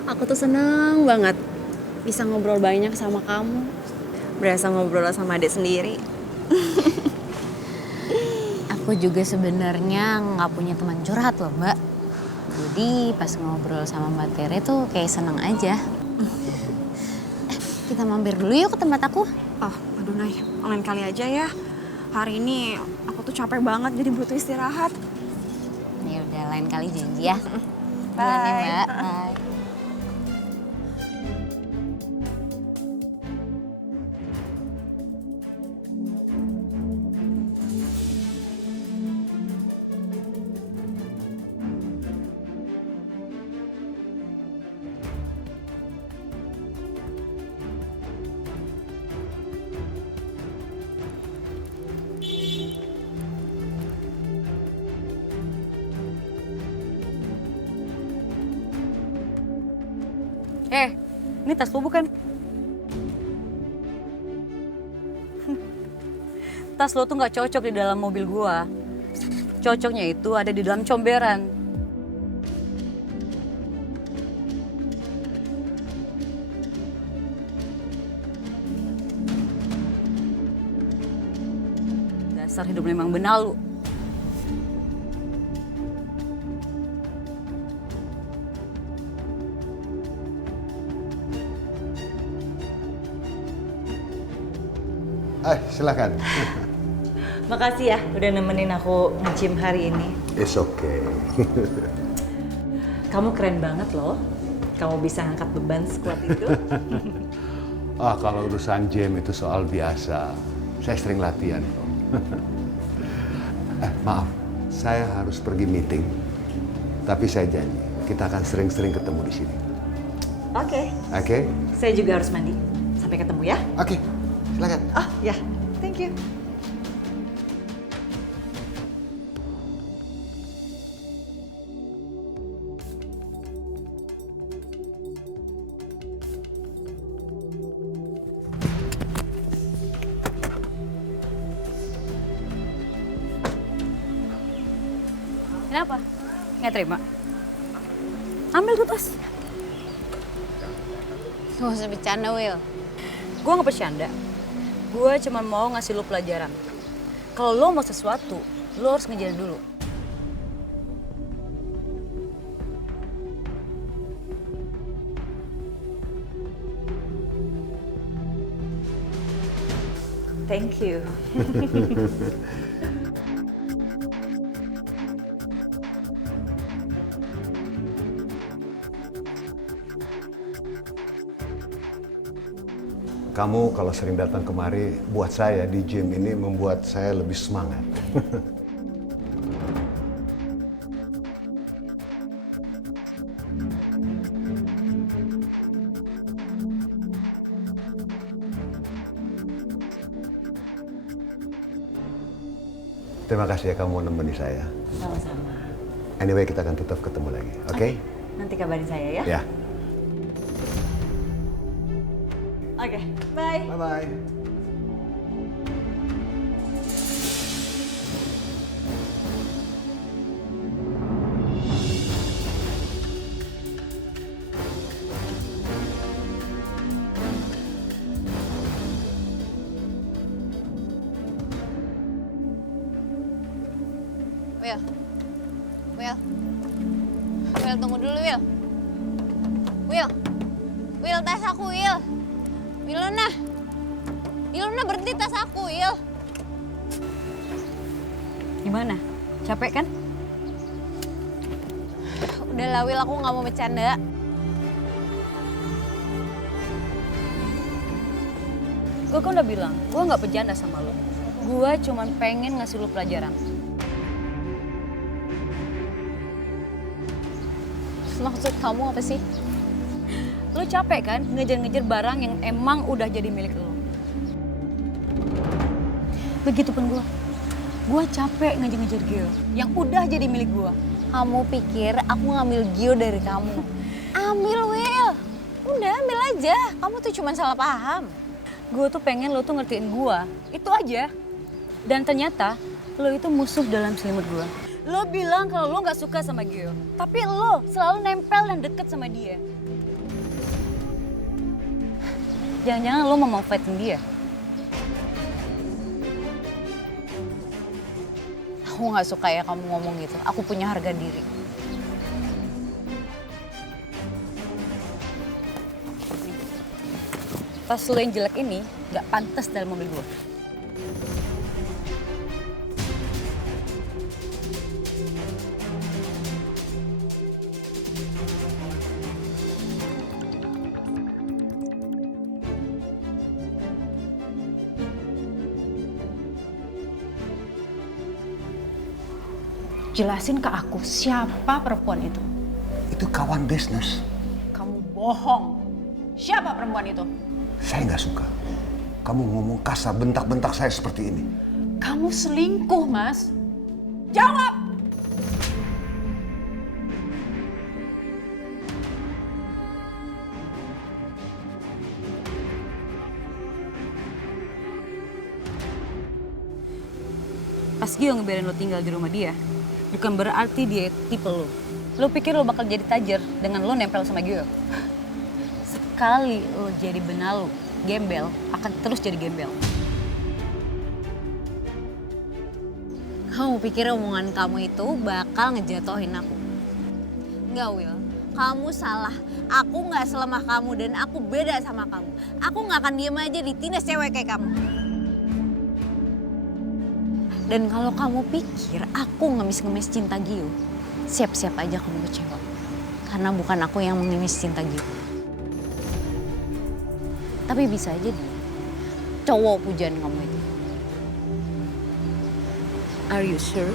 Aku tuh seneng banget bisa ngobrol banyak sama kamu. Berasa ngobrol sama adik sendiri. Aku juga sebenarnya nggak punya teman curhat loh Mbak. Jadi pas ngobrol sama Mbak Tere tuh kayak seneng aja. Kita mampir dulu yuk ke tempat aku. Oh, aduh Nay, lain kali aja ya. Hari ini aku tuh capek banget jadi butuh istirahat. Ya udah lain kali janji ya. Bye. Duluan ya, Mbak. Bye. Ini tas lo bukan? Tas lo tuh nggak cocok di dalam mobil gua. Cocoknya itu ada di dalam comberan. Dasar hidup memang benalu. Silakan. Makasih ya udah nemenin aku nge-gym hari ini. It's okay. Kamu keren banget loh. Kamu bisa ngangkat beban sekuat itu. Kalau urusan gym itu soal biasa. Saya sering latihan kok. Maaf, saya harus pergi meeting. Tapi saya janji, kita akan sering-sering ketemu di sini. Oke. Oke? Saya juga harus mandi. Sampai ketemu ya. Oke, silakan. Oh ya, thank you. Kenapa? Nggak terima? Ambil tuh tas. Gak usah bercanda, Will. Gue nggak bercanda. Gue cuma mau ngasih lo pelajaran. Kalau lo mau sesuatu, lo harus ngejalan dulu. Thank you. Kamu kalau sering datang kemari, buat saya di gym ini membuat saya lebih semangat. Terima kasih ya kamu nemeni saya. Sama-sama. Anyway, kita akan tetap ketemu lagi, oke? Nanti kabarin saya ya. Ya. Oke, bye. Bye-bye. Will. Will. Will, tunggu dulu, Will. Will. Will, tas aku, Will. Ilona. Ilona, berhenti, tas aku, Will. Gimana? Capek kan? Udahlah, Will, aku nggak mau bercanda. Gue kan udah bilang, gue nggak bercanda sama lo. Gue cuma pengen ngasih lo pelajaran. Maksud kamu apa sih? Lo capek kan ngejar-ngejar barang yang emang udah jadi milik lo. Begitupun gue. Gue capek ngejar-ngejar Gio yang udah jadi milik gue. Kamu pikir aku ngambil Gio dari kamu? Ambil, Will. Udah, ambil aja. Kamu tuh cuma salah paham. Gue tuh pengen lo tuh ngertiin gue. Itu aja. Dan ternyata lo itu musuh dalam selimut gue. Lo bilang kalau lo gak suka sama Gio. Tapi lo selalu nempel dan deket sama dia. Jangan-jangan lo mau manfaatin dia. Aku gak suka ya kamu ngomong gitu. Aku punya harga diri. Tas lo yang jelek ini gak pantas dalam mobil gue. Jelasin ke aku siapa perempuan itu. Itu kawan bisnis. Kamu bohong. Siapa perempuan itu? Saya nggak suka. Kamu ngomong kasar, bentak-bentak saya seperti ini. Kamu selingkuh, Mas. Jawab! Pas Gio ngebiarin lo tinggal di rumah dia, bukan berarti dia tipe lo. Lo pikir lo bakal jadi tajir dengan lo nempel sama Gio? Sekali lo jadi benalu, gembel, akan terus jadi gembel. Kamu pikir omongan kamu itu bakal ngejatohin aku? Enggak, Will. Kamu salah. Aku nggak selemah kamu dan aku beda sama kamu. Aku nggak akan diem aja ditindas cewek kayak kamu. Dan kalau kamu pikir aku ngemis-ngemis cinta Gio, siap-siap aja kamu kecewa. Karena bukan aku yang mengemis cinta Gio. Tapi bisa aja dia cowok pujaan kamu itu. Are you sure?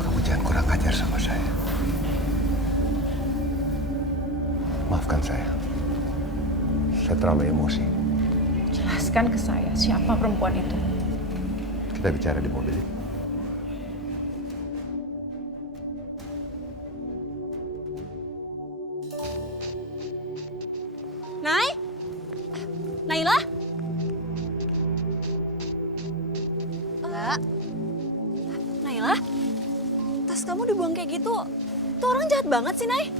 Kamu jangan kurang ajar sama saya. Maafkan saya. Saya terlalu emosi. Jelaskan ke saya siapa perempuan itu. Kita bicara di mobil. Nay? Naila? Mbak, Naila? Tas kamu dibuang kayak gitu. Tuh orang jahat banget sih, Nay.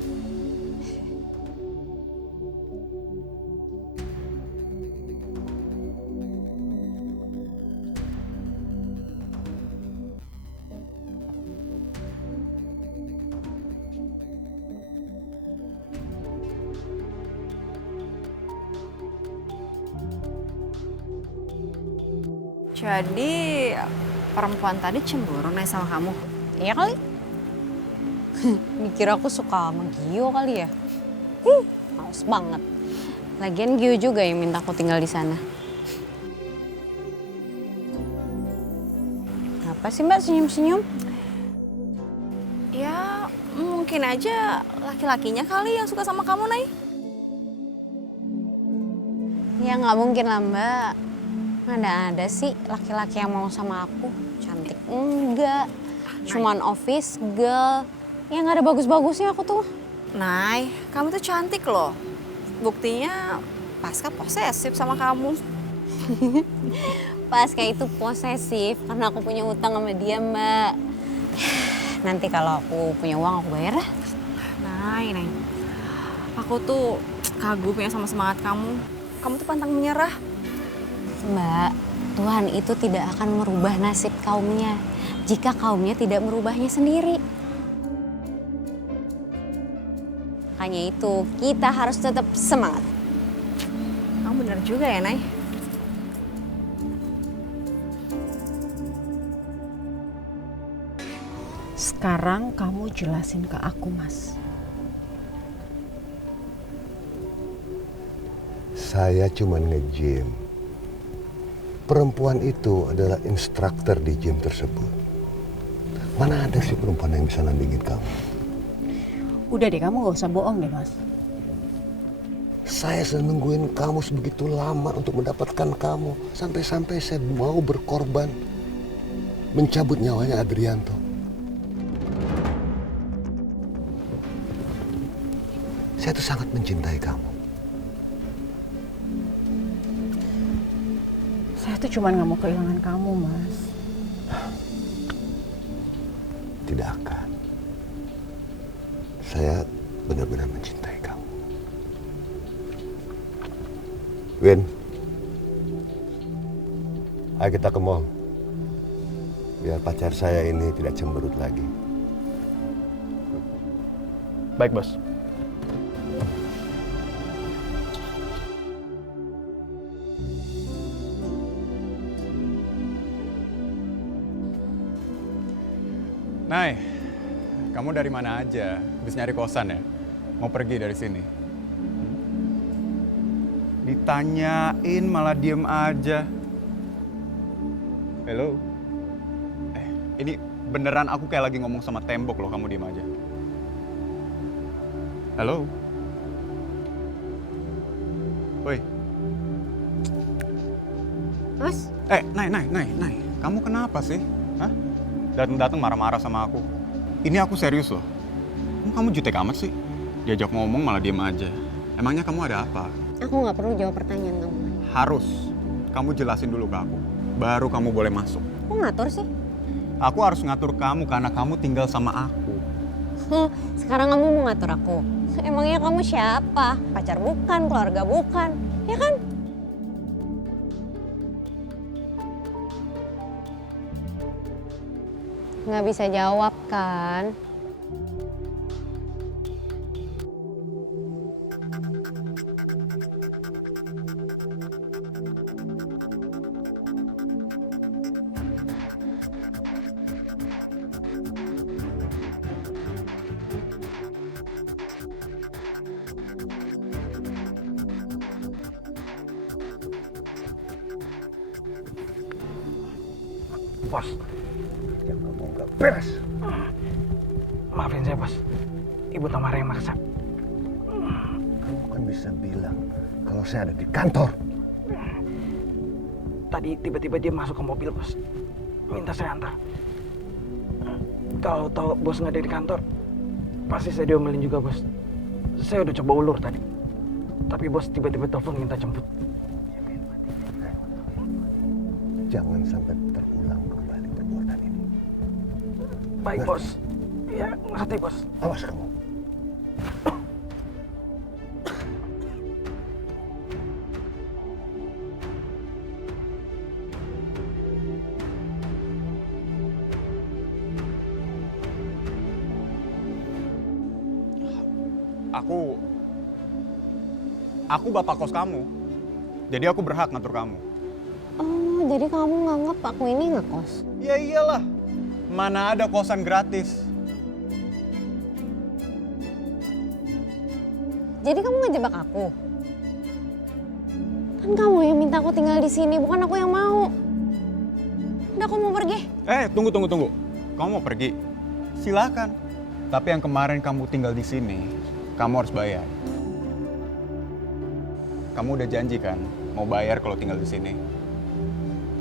jadi perempuan tadi cemburu nih sama kamu? Iya kali? Mikir aku suka sama Gio kali ya? Males banget. Lagian Gio juga yang minta aku tinggal di sana. Apa sih Mbak senyum-senyum? Ya, mungkin aja laki-lakinya kali yang suka sama kamu, Nay. Ya nggak mungkin lah Mbak. Mana ada sih laki-laki yang mau sama aku. Cantik enggak. Cuman office girl. Ya nggak ada bagus-bagusnya aku tuh. Nay, kamu tuh cantik loh. Buktinya Pasca posesif sama kamu. Pasca itu posesif karena aku punya utang sama dia Mbak. Nanti kalau aku punya uang aku bayar lah. Nay. Aku tuh kagum ya sama semangat kamu. Kamu tuh pantang menyerah. Mbak, Tuhan itu tidak akan merubah nasib kaumnya jika kaumnya tidak merubahnya sendiri. Makanya itu kita harus tetap semangat. Kamu bener juga ya, Nay. Sekarang kamu jelasin ke aku, Mas. Saya cuma nge-gym. Perempuan itu adalah instruktur di gym tersebut. Mana ada sih perempuan yang bisa nandingin kamu? Udah deh, kamu gak usah bohong deh, Mas. Saya sudah nungguin kamu sebegitu lama untuk mendapatkan kamu. Sampai-sampai saya mau berkorban. Mencabut nyawanya Adrianto. Saya tuh sangat mencintai kamu. Saya tuh cuma gak mau kehilangan kamu, Mas. Tidak akan. Saya benar-benar mencintai kamu. Win, ayo kita ke mall. Biar pacar saya ini tidak cemberut lagi. Baik, Bos. Nay, kamu dari mana aja? Habis nyari kosan ya? Mau pergi dari sini? Ditanyain malah diem aja. Halo? Ini beneran aku kayak lagi ngomong sama tembok loh, kamu diem aja. Halo? Woi. Mas? Nay. Kamu kenapa sih? Hah? Datang-datang marah-marah sama aku. Ini aku serius loh. Kamu jutek amat sih? Diajak ngomong malah diem aja. Emangnya kamu ada apa? Aku nggak perlu jawab pertanyaan kamu. Harus. Kamu jelasin dulu ke aku. Baru kamu boleh masuk. Kok ngatur sih? Aku harus ngatur kamu karena kamu tinggal sama aku. Sekarang kamu mau ngatur aku? Emangnya kamu siapa? Pacar bukan, keluarga bukan, ya kan? Nggak bisa jawab kan? Bos, yang ngomong gak beres. Maafin saya, Bos. Ibu Tamara yang maksa. Kamu kan bisa bilang kalau saya ada di kantor. Tadi tiba-tiba dia masuk ke mobil, Bos. Minta saya antar. Kalau tahu Bos nggak ada di kantor, pasti saya diomelin juga, Bos. Saya udah coba ulur tadi. Tapi bos tiba-tiba telepon minta jemput. Jangan sampai terulang kembali perbuatan ini. Baik bos. Ya ngerti bos. Awas kamu. Aku bapak kos kamu. Jadi aku berhak ngatur kamu. Oh, jadi kamu nganggap aku ini ngekos? Ya iyalah. Mana ada kosan gratis. Jadi kamu ngejebak aku? Kan kamu yang minta aku tinggal di sini, bukan aku yang mau. Udah, aku mau pergi. Tunggu. Kamu mau pergi? Silakan. Tapi yang kemarin kamu tinggal di sini, kamu harus bayar. Kamu udah janji kan mau bayar kalau tinggal di sini.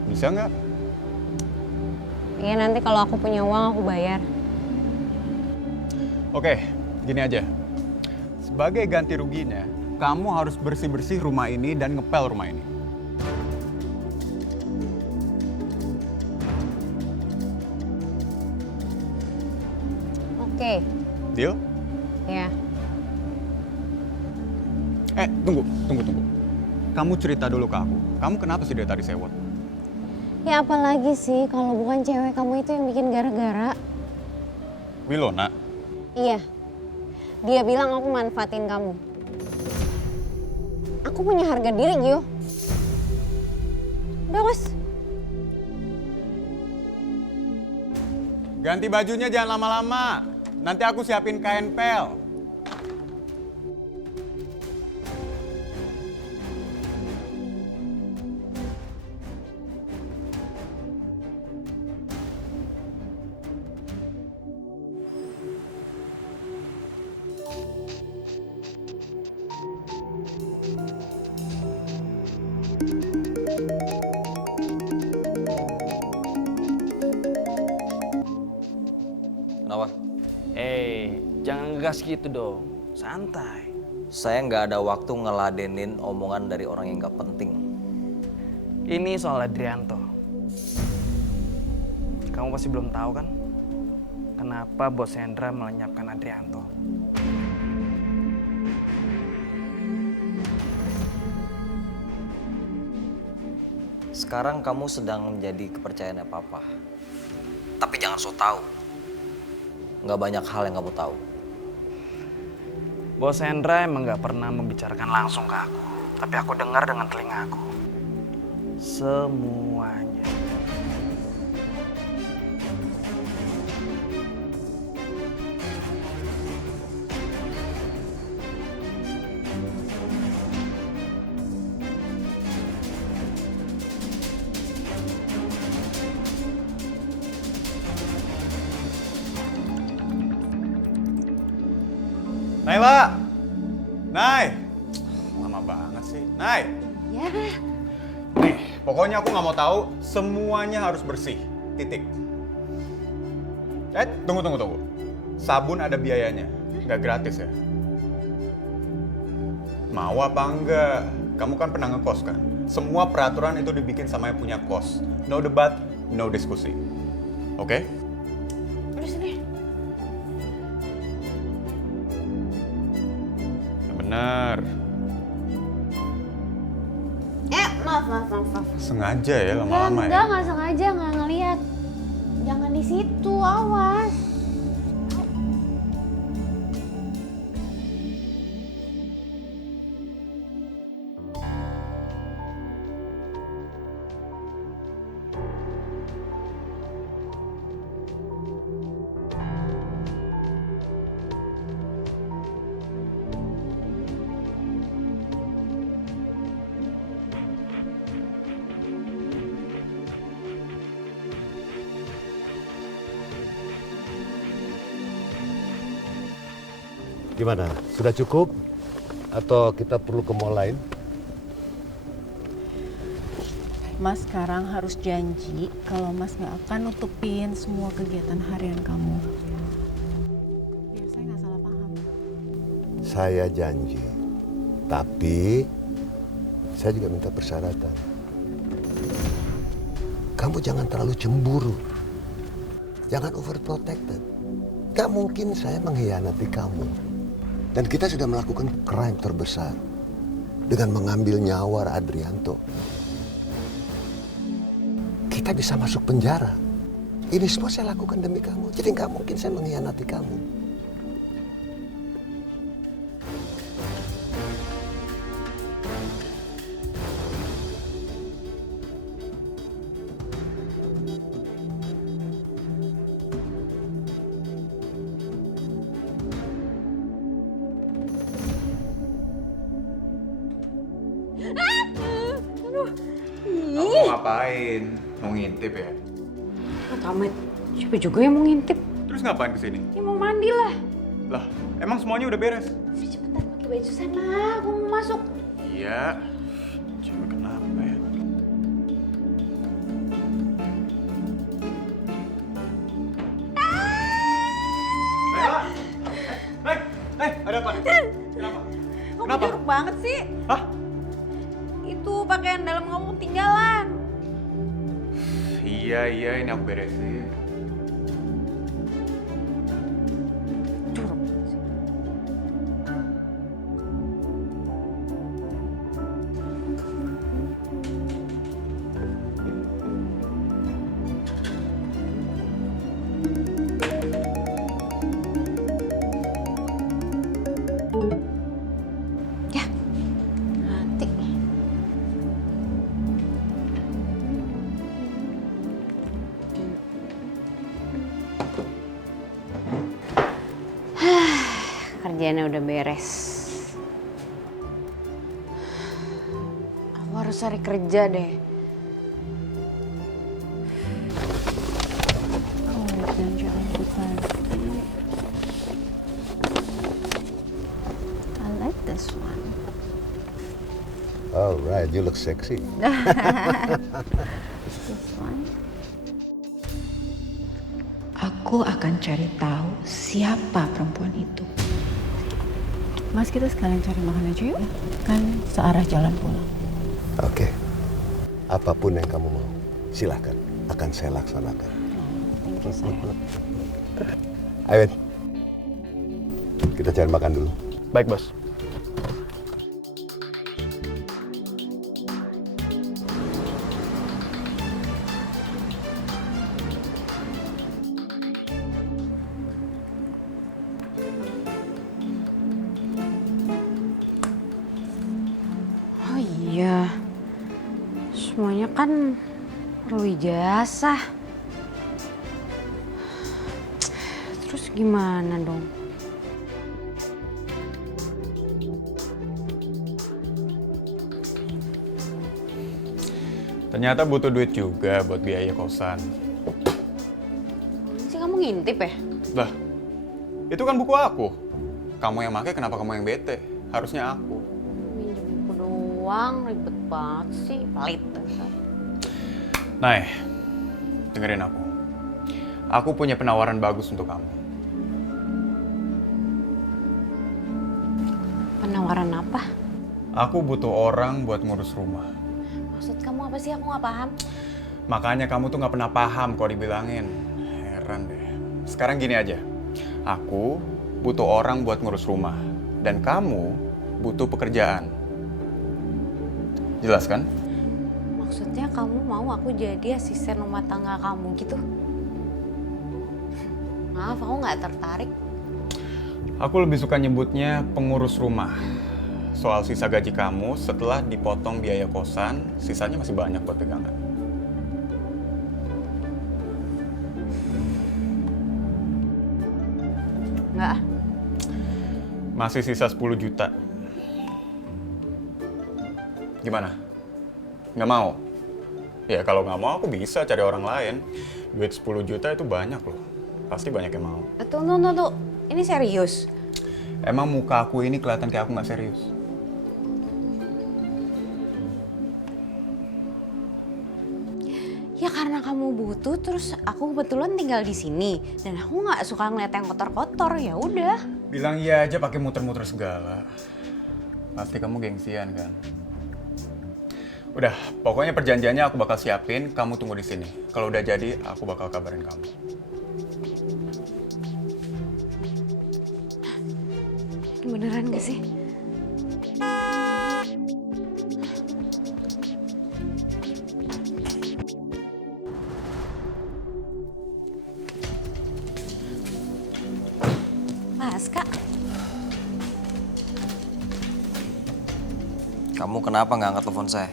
Bisa nggak? Iya, nanti kalau aku punya uang aku bayar. Oke, gini aja. Sebagai ganti ruginya, kamu harus bersih-bersih rumah ini dan ngepel rumah ini. Oke. Deal? Ya. Tunggu. Kamu cerita dulu ke aku. Kamu kenapa sih dari tadi sewot? Ya apalagi sih kalau bukan cewek kamu itu yang bikin gara-gara. Wilona? Iya. Dia bilang aku manfaatin kamu. Aku punya harga diri, Gio. Udah, Mas. Ganti bajunya jangan lama-lama. Nanti aku siapin kain pel. Kenapa? Jangan ngegas gitu dong. Santai. Saya nggak ada waktu ngeladenin omongan dari orang yang nggak penting. Ini soal Adrianto. Kamu pasti belum tahu kan? Kenapa Bos Hendra melenyapkan Adrianto? Sekarang kamu sedang menjadi kepercayaannya Papa. Tapi jangan so tahu. Nggak banyak hal yang kamu tahu. Bos Hendra emang nggak pernah membicarakan langsung ke aku. Tapi aku dengar dengan telinga aku. Semuanya. Naila! Nay! Lama banget sih. Nay! Ya. Nih, pokoknya aku nggak mau tahu. Semuanya harus bersih. Titik. Tunggu. Sabun ada biayanya. Nggak gratis ya? Mau apa enggak? Kamu kan pernah ngekos kan? Semua peraturan itu dibikin sama yang punya kos. No debat, no diskusi. Oke? Udah sini. Bener. Maaf. Sengaja ya lama-lama ya? Nggak sengaja, nggak ngeliat. Jangan di situ, awas. Gimana? Sudah cukup? Atau kita perlu ke mall lain? Mas sekarang harus janji kalau Mas nggak akan nutupin semua kegiatan harian kamu. Biar saya nggak salah paham. Saya janji Tapi saya juga minta persyaratan. Kamu jangan terlalu cemburu. Jangan overprotected. Gak mungkin saya mengkhianati kamu. Dan kita sudah melakukan crime terbesar dengan mengambil nyawa Adrianto. Kita bisa masuk penjara. Ini semua saya lakukan demi kamu. Jadi gak mungkin saya mengkhianati kamu. Kamu mau ngapain? Mau ngintip ya? Tamat, siapa juga yang mau ngintip? Terus ngapain kesini? Ya mau mandi lah. Lah, emang semuanya udah beres? Cepetan pakai baju sana, aku mau masuk. Iya. Cewek kenapa ya? Ada apa? Kenapa? Kamu jorok banget sih. Hah? Itu pakaian dalam kamu ketinggalan. Iya, ini aku beresin. Jorok sih. Ya, mati. Kerjaannya udah beres. Aku harus cari kerja deh. Jangan bukan. I like this one. All right, you look sexy. This one. Aku akan cari tahu siapa perempuan itu. Mas, kita sekalian cari makan aja yuk. Kan searah jalan pulang. Oke. Apapun yang kamu mau, silahkan. Akan saya laksanakan. Thank you, sayang. Ayo, kita cari makan dulu. Baik, Bos. Oh iya, semuanya kan perlu ijazah. Terus gimana dong? Ternyata butuh duit juga buat biaya kosan. Sih kamu ngintip ya? Lah, itu kan buku aku. Kamu yang pakai, kenapa kamu yang bete? Harusnya aku. Minjem buku doang, ribet banget sih, pelit. Nah, dengerin aku. Aku punya penawaran bagus untuk kamu. Penawaran apa? Aku butuh orang buat ngurus rumah. Maksud kamu apa sih? Aku nggak paham. Makanya kamu tuh nggak pernah paham kalau dibilangin. Heran deh. Sekarang gini aja. Aku butuh orang buat ngurus rumah. Dan kamu butuh pekerjaan. Jelas kan? Maksudnya kamu mau aku jadi asisten rumah tangga kamu gitu? Maaf, aku nggak tertarik. Aku lebih suka nyebutnya pengurus rumah. Soal sisa gaji kamu setelah dipotong biaya kosan, sisanya masih banyak buat pegangan. Nggak. Masih sisa 10 juta. Gimana? Nggak mau? Ya kalau nggak mau aku bisa cari orang lain. Duit 10 juta itu banyak loh. Pasti banyak yang mau. Tunggu. Ini serius? Emang muka aku ini kelihatan kayak aku nggak serius? Ya karena kamu butuh, terus aku kebetulan tinggal di sini dan aku nggak suka ngeliat yang kotor-kotor. Ya udah. Bilang iya aja pakai muter-muter segala. Pasti kamu gengsian kan? Udah, pokoknya perjanjiannya aku bakal siapin, kamu tunggu di sini. Kalau udah jadi, aku bakal kabarin kamu. Beneran gak sih? Mas, Kak. Kamu kenapa nggak angkat telepon saya?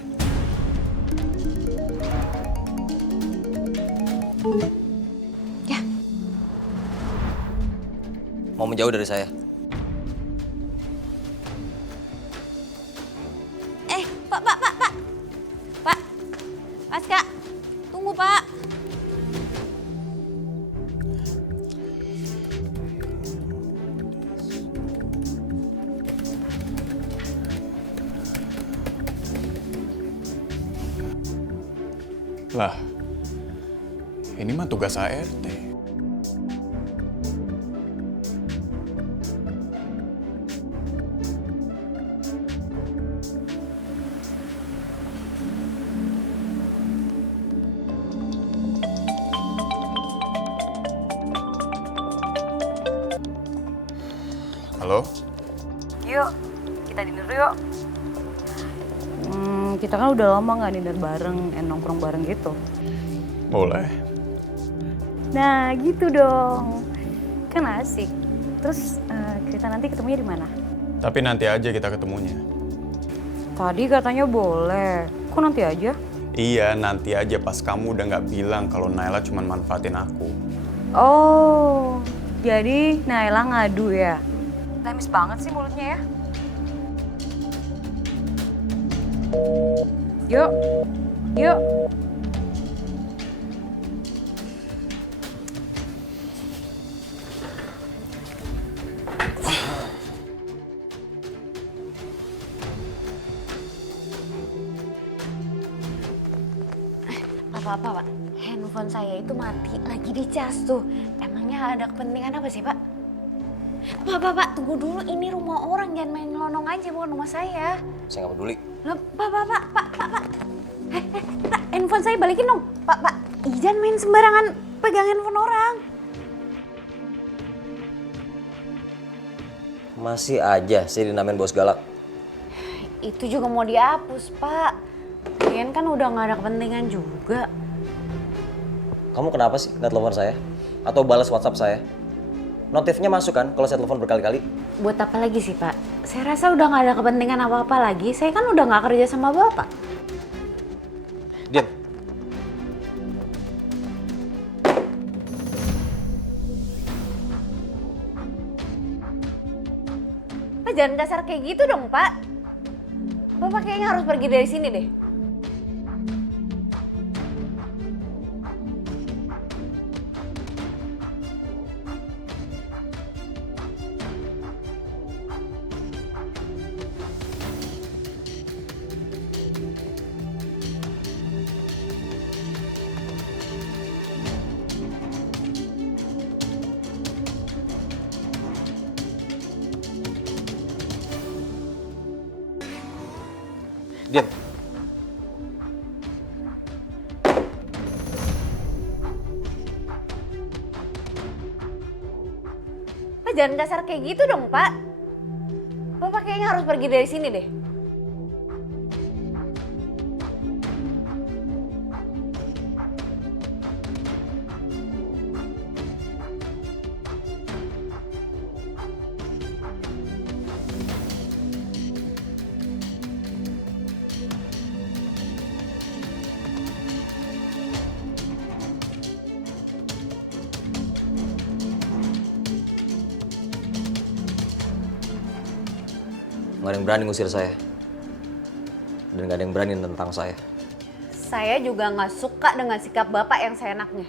Ya. Mau menjauh dari saya? Pak. Pak. Mas, Kak. Tunggu, Pak. Lah, ini mah tugas ART. Halo? Yuk, kita dinner yuk. Kita kan udah lama nggak dinner bareng, nongkrong bareng gitu. Boleh. Nah, gitu dong. Kan asik. Terus kita nanti ketemunya di mana? Tapi nanti aja kita ketemunya. Tadi katanya boleh. Kok nanti aja? Iya, nanti aja pas kamu udah nggak bilang kalau Naila cuma manfaatin aku. Oh, jadi Naila ngadu ya? Lemis banget sih mulutnya ya. Yuk, yuk. Apa-apa, Pak. Handphone saya itu mati, lagi dicas tuh. Emangnya ada kepentingan apa sih, Pak? Pak, tunggu dulu. Ini rumah orang, jangan main ngelonong aja, bukan rumah saya. Saya nggak peduli. Loh, Pak. Handphone saya balikin dong. Pak. Jangan main sembarangan pegang handphone orang. Masih aja saya dinamain bos galak. Itu juga mau dihapus, Pak. Kalian kan udah gak ada kepentingan juga. Kamu kenapa sih nggak telepon saya? Atau balas WhatsApp saya? Notifnya masuk kan kalau saya telepon berkali-kali? Buat apa lagi sih, Pak? Saya rasa udah gak ada kepentingan apa-apa lagi. Saya kan udah gak kerja sama Bapak. Diam. Pak, jangan kasar kayak gitu dong, Pak. Bapak kayaknya harus pergi dari sini deh. Diam. Pak, jangan kasar kayak gitu dong, Pak. Bapak kayaknya harus pergi dari sini deh. Nggak ada yang berani ngusir saya. Dan nggak ada yang berani tentang saya. Saya juga nggak suka dengan sikap Bapak yang seenaknya.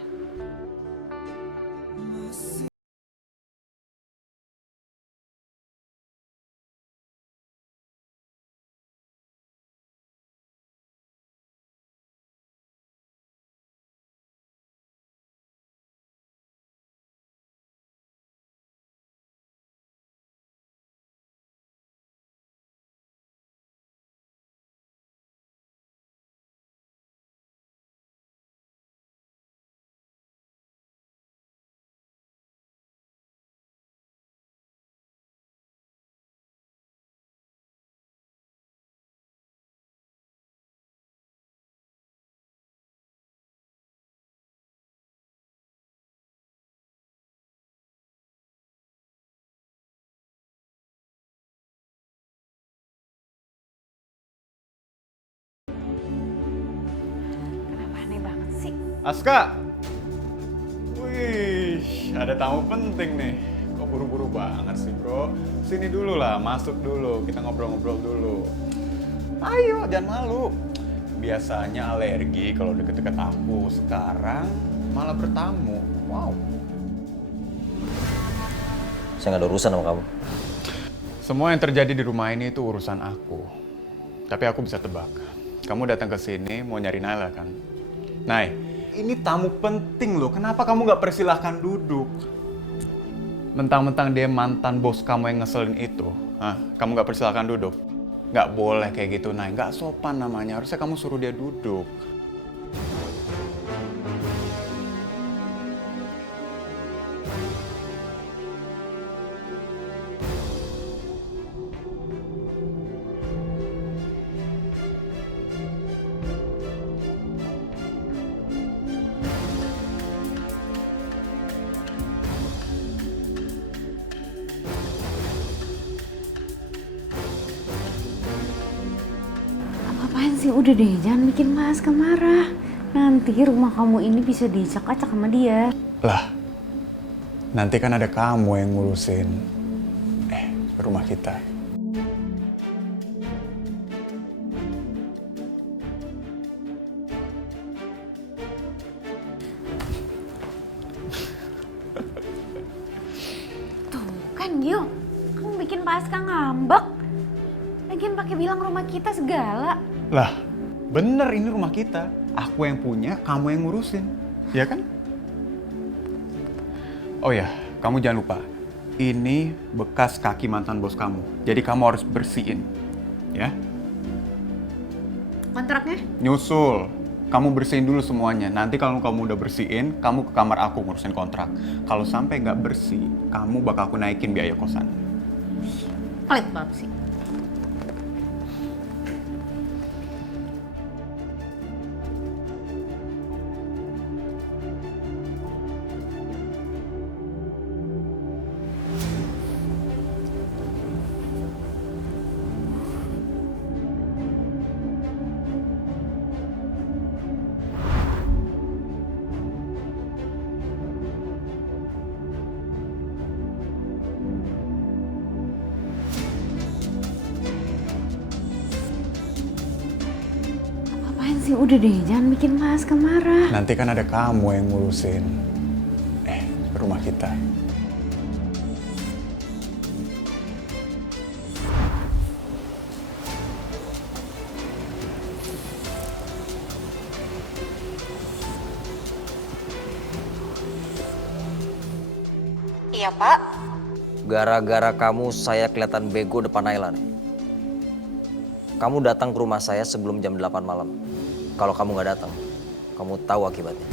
Aska! Wih, ada tamu penting nih. Kok buru-buru banget sih, bro? Sini dulu lah, masuk dulu. Kita ngobrol-ngobrol dulu. Ayo, jangan malu. Biasanya alergi kalau deket-deket aku. Sekarang malah bertamu. Wow. Saya nggak ada urusan sama kamu. Semua yang terjadi di rumah ini itu urusan aku. Tapi aku bisa tebak. Kamu datang ke sini mau nyari Naila kan? Nay, ini tamu penting loh. Kenapa kamu nggak persilahkan duduk? Mentang-mentang dia mantan bos kamu yang ngeselin itu. Hah? Kamu nggak persilahkan duduk? Nggak boleh kayak gitu, Nay. Nggak sopan namanya. Harusnya kamu suruh dia duduk. Apaan sih? Udah deh, jangan bikin Mas marah. Nanti rumah kamu ini bisa diacak-acak sama dia. Lah, nanti kan ada kamu yang ngurusin rumah kita. Tuh kan Gio, kamu bikin Pak Aska ngambek. Lagian pakai bilang rumah kita segala. Lah, bener ini rumah kita. Aku yang punya, kamu yang ngurusin. Ya kan? Oh ya, kamu jangan lupa. Ini bekas kaki mantan bos kamu. Jadi kamu harus bersihin. Ya? Kontraknya? Nyusul. Kamu bersihin dulu semuanya. Nanti kalau kamu udah bersihin, kamu ke kamar aku ngurusin kontrak. Kalau sampai nggak bersih, kamu bakal aku naikin biaya kosan. Pelit banget sih. Udah deh, jangan bikin Mas marah. Nanti kan ada kamu yang ngurusin rumah kita. Iya, Pak. Gara-gara kamu saya kelihatan bego depan Naila nih. Kamu datang ke rumah saya sebelum jam 8 malam. Kalau kamu nggak datang, kamu tahu akibatnya.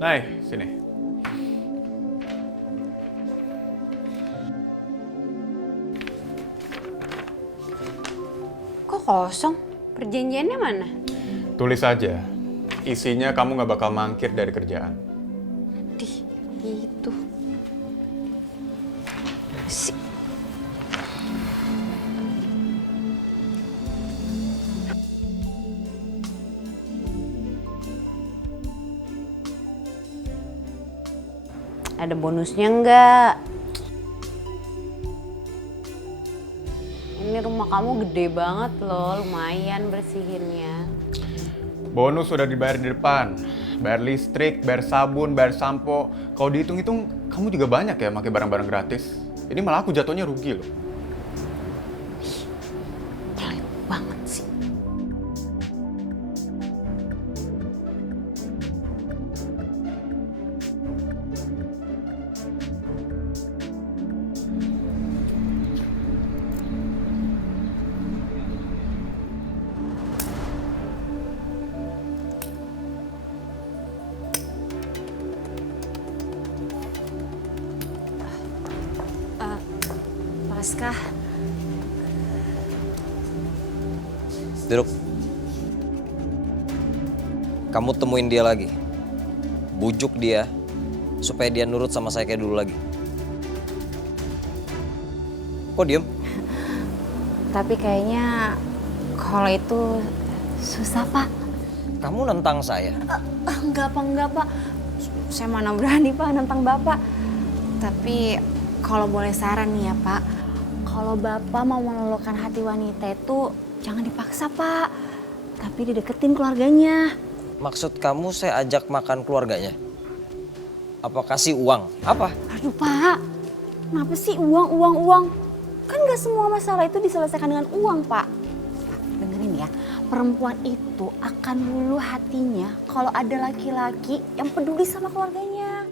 Nay, sini. Kok kosong? Perjanjiannya mana? Tulis aja. Isinya kamu nggak bakal mangkir dari kerjaan. Gitu. Ada bonusnya enggak? Ini rumah kamu gede banget loh, lumayan bersihinnya. Bonus sudah dibayar di depan. Bayar listrik, bayar sabun, bayar sampo. Kalau dihitung-hitung, kamu juga banyak ya pakai barang-barang gratis. Ini malah aku jatuhnya rugi loh. Pelit banget sih. Aska, Duduk. Kamu temuin dia lagi. Bujuk dia supaya dia nurut sama saya kayak dulu lagi. Kok diem? Tapi kayaknya kalau itu susah, Pak. Kamu nentang saya? Enggak Pak. Saya mana berani Pak nentang Bapak. Tapi kalau boleh saran nih ya Pak, kalau Bapak mau meluluhkan hati wanita itu jangan dipaksa Pak, tapi dideketin keluarganya. Maksud kamu saya ajak makan keluarganya? Apa kasih uang? Apa? Aduh Pak, kenapa sih uang? Kan gak semua masalah itu diselesaikan dengan uang Pak. Dengerin ya, perempuan itu akan luluh hatinya kalau ada laki-laki yang peduli sama keluarganya.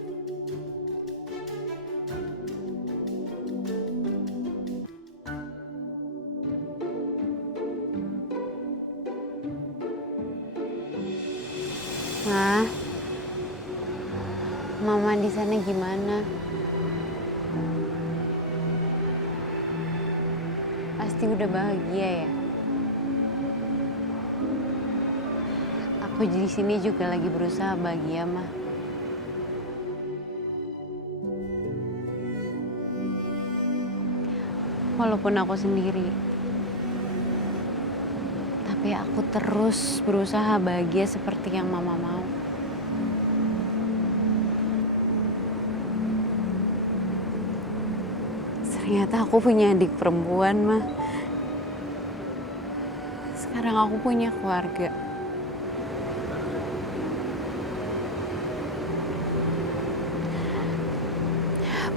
Ma, Mama di sana gimana? Pasti udah bahagia ya? Aku di sini juga lagi berusaha bahagia, Ma. Walaupun aku sendiri, tapi aku terus berusaha bahagia seperti yang Mama mau. Ternyata aku punya adik perempuan, Ma. Sekarang aku punya keluarga.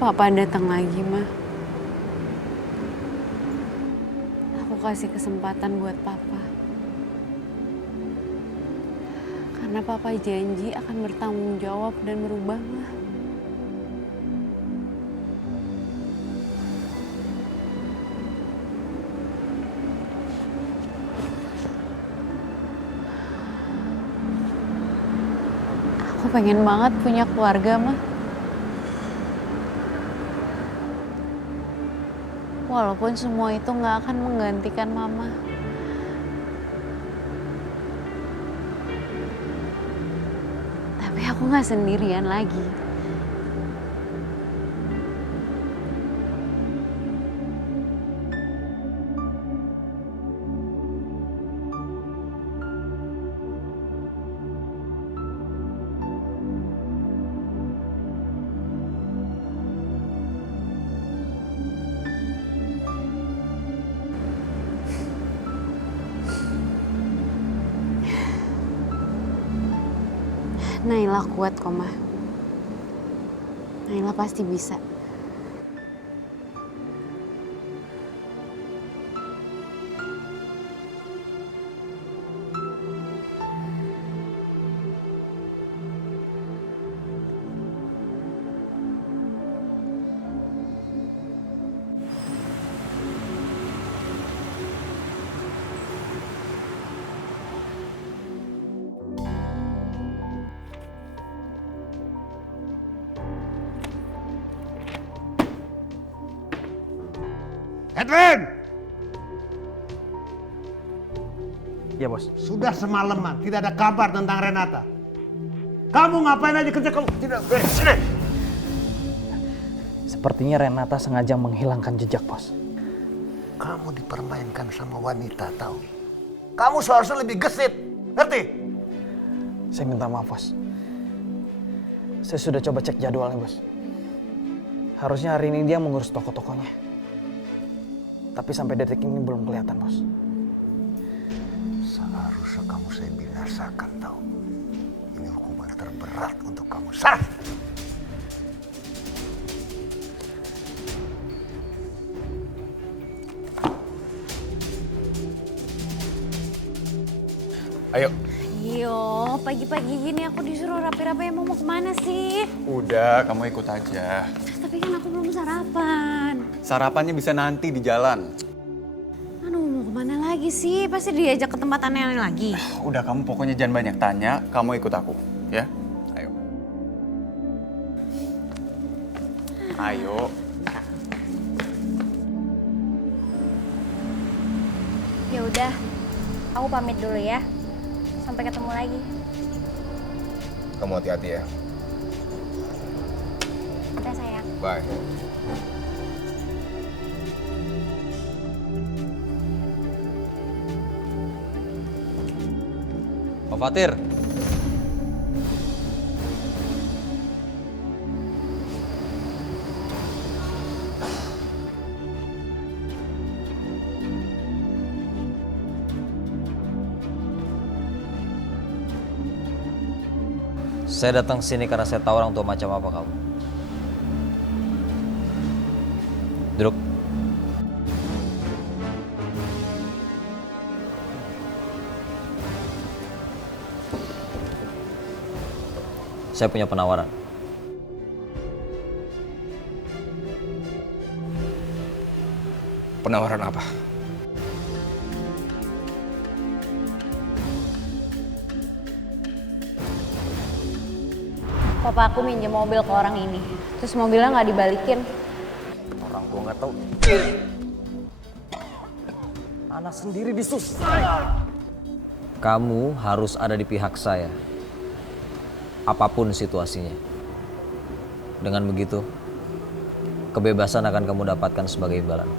Papa datang lagi, Ma. Aku kasih kesempatan buat Papa. Karena Papa janji akan bertanggung jawab dan merubah, Ma. Aku pengen banget punya keluarga, Ma. Walaupun semua itu nggak akan menggantikan Mama. Tapi aku nggak sendirian lagi. Naila kuat kok, Ma. Naila pasti bisa. Edwin! Ya bos. Sudah semalaman tidak ada kabar tentang Renata. Kamu ngapain aja kerja kamu? Tidak beres. Sini. Sepertinya Renata sengaja menghilangkan jejak, bos. Kamu dipermainkan sama wanita, tahu? Kamu seharusnya lebih gesit, ngerti? Saya minta maaf, bos. Saya sudah coba cek jadwalnya, bos. Harusnya hari ini dia mengurus toko-tokonya. Tapi sampai detik ini belum kelihatan, bos. Seharusnya kamu saya binasakan, tahu? Ini hukuman terberat untuk kamu. Sarah! Ayo. Yo, pagi-pagi gini aku disuruh rapi-rapi, emang mau kemana sih? Udah, kamu ikut aja. Tapi kan aku belum sarapan. Sarapannya bisa nanti di jalan. Aduh, mau kemana lagi sih? Pasti diajak ke tempat aneh-aneh lagi. Udah, kamu pokoknya jangan banyak tanya, kamu ikut aku, ya? Ayo. Ayo. Ya udah, Aku pamit dulu ya. Sampai ketemu lagi. Kamu hati-hati ya. Udah sayang. Bye. Pak Fatir. Saya datang sini karena saya tahu orang tua macam apa kamu. Duduk. Saya punya penawaran. Penawaran apa? Papa aku minjem mobil ke orang ini. Terus mobilnya nggak dibalikin. Orang tua nggak tahu. Anak sendiri disus. Kamu harus ada di pihak saya. Apapun situasinya. Dengan begitu, kebebasan akan kamu dapatkan sebagai imbalan.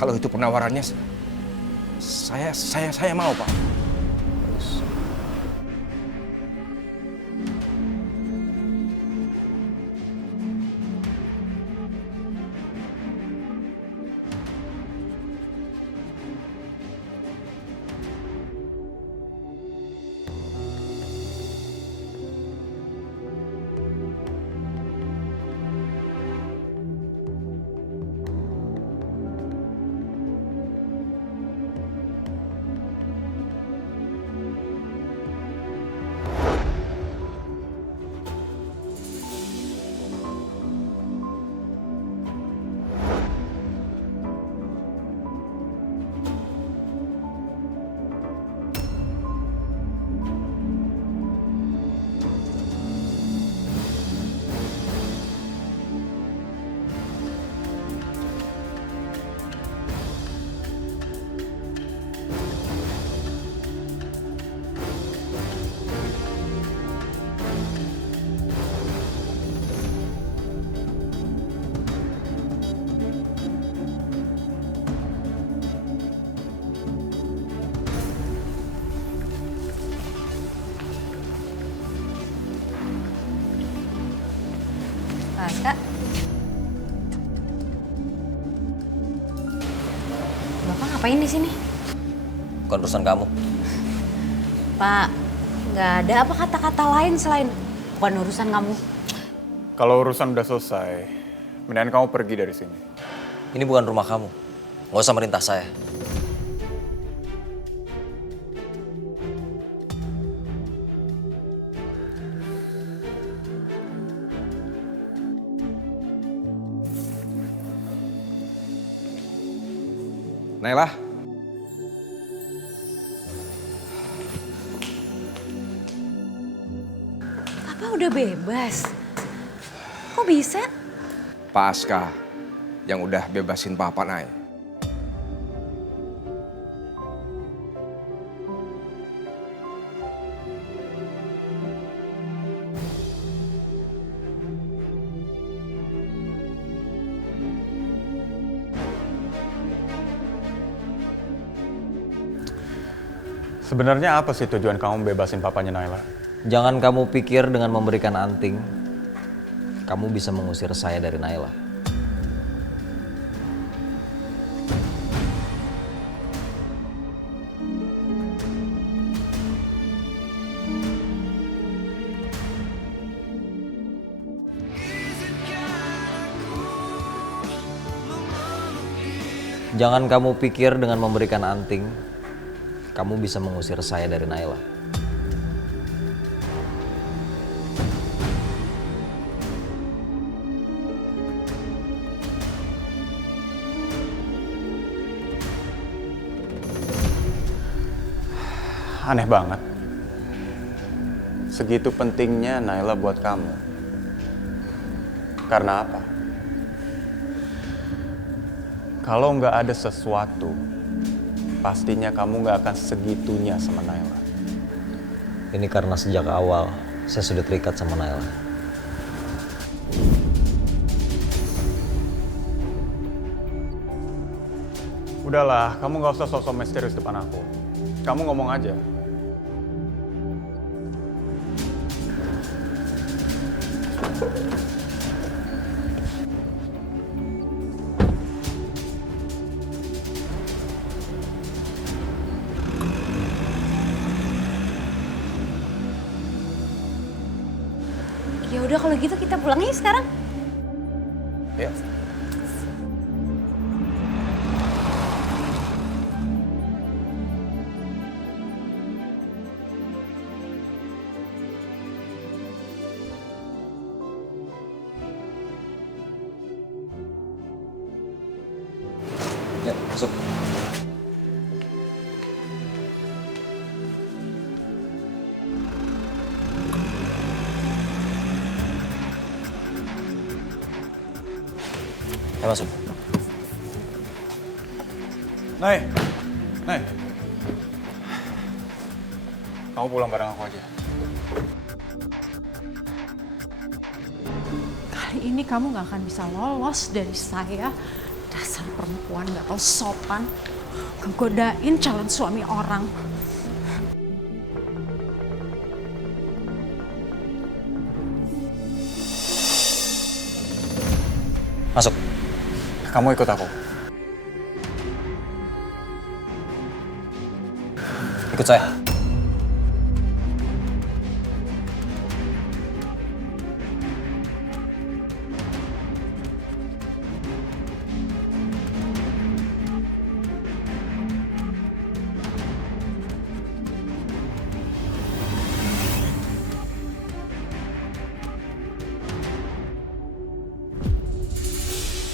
Kalau itu penawarannya, saya mau, Pak. Kak. Bapak ngapain di sini? Bukan urusan kamu. Pak, nggak ada apa kata-kata lain selain bukan urusan kamu. Kalau urusan udah selesai, mendingan kamu pergi dari sini. Ini bukan rumah kamu. Nggak usah merintah saya. Naila, Papa udah bebas. Kok bisa? Pak Aska yang udah bebasin Papa, Nay. Sebenarnya apa sih tujuan kamu bebasin papanya Naila? Jangan kamu pikir dengan memberikan anting, kamu bisa mengusir saya dari Naila. Jangan kamu pikir dengan memberikan anting, kamu bisa mengusir saya dari Naila. Aneh banget. Segitu pentingnya Naila buat kamu. Karena apa? Kalau nggak ada sesuatu, pastinya kamu nggak akan segitunya sama Naila. Ini karena sejak awal saya sudah terikat sama Naila. Udahlah, kamu nggak usah sosok misterius depan aku. Kamu ngomong aja. Ya udah kalau gitu kita pulang aja sekarang. Ya. Ya, masuk. Ayo masuk. Nay. Kamu pulang bareng aku aja. Kali ini kamu gak akan bisa lolos dari saya. Dasar perempuan gak tahu sopan. Ngegodain calon suami orang. Masuk. Kamu ikut aku. Ikut saya.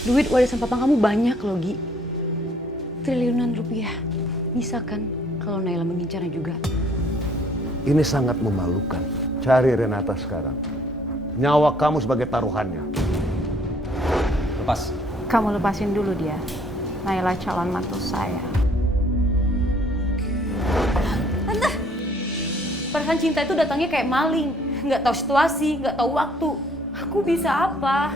Duit warisan papa kamu banyak loh, Gi. Triliunan rupiah. Bisa kan kalau Naila mengincarnya juga? Ini sangat memalukan. Cari Renata sekarang. Nyawa kamu sebagai taruhannya. Lepas. Kamu lepasin dulu dia. Naila calon mantu saya. Tante, perasaan cinta itu datangnya kayak maling. Nggak tahu situasi, nggak tahu waktu. Aku bisa apa?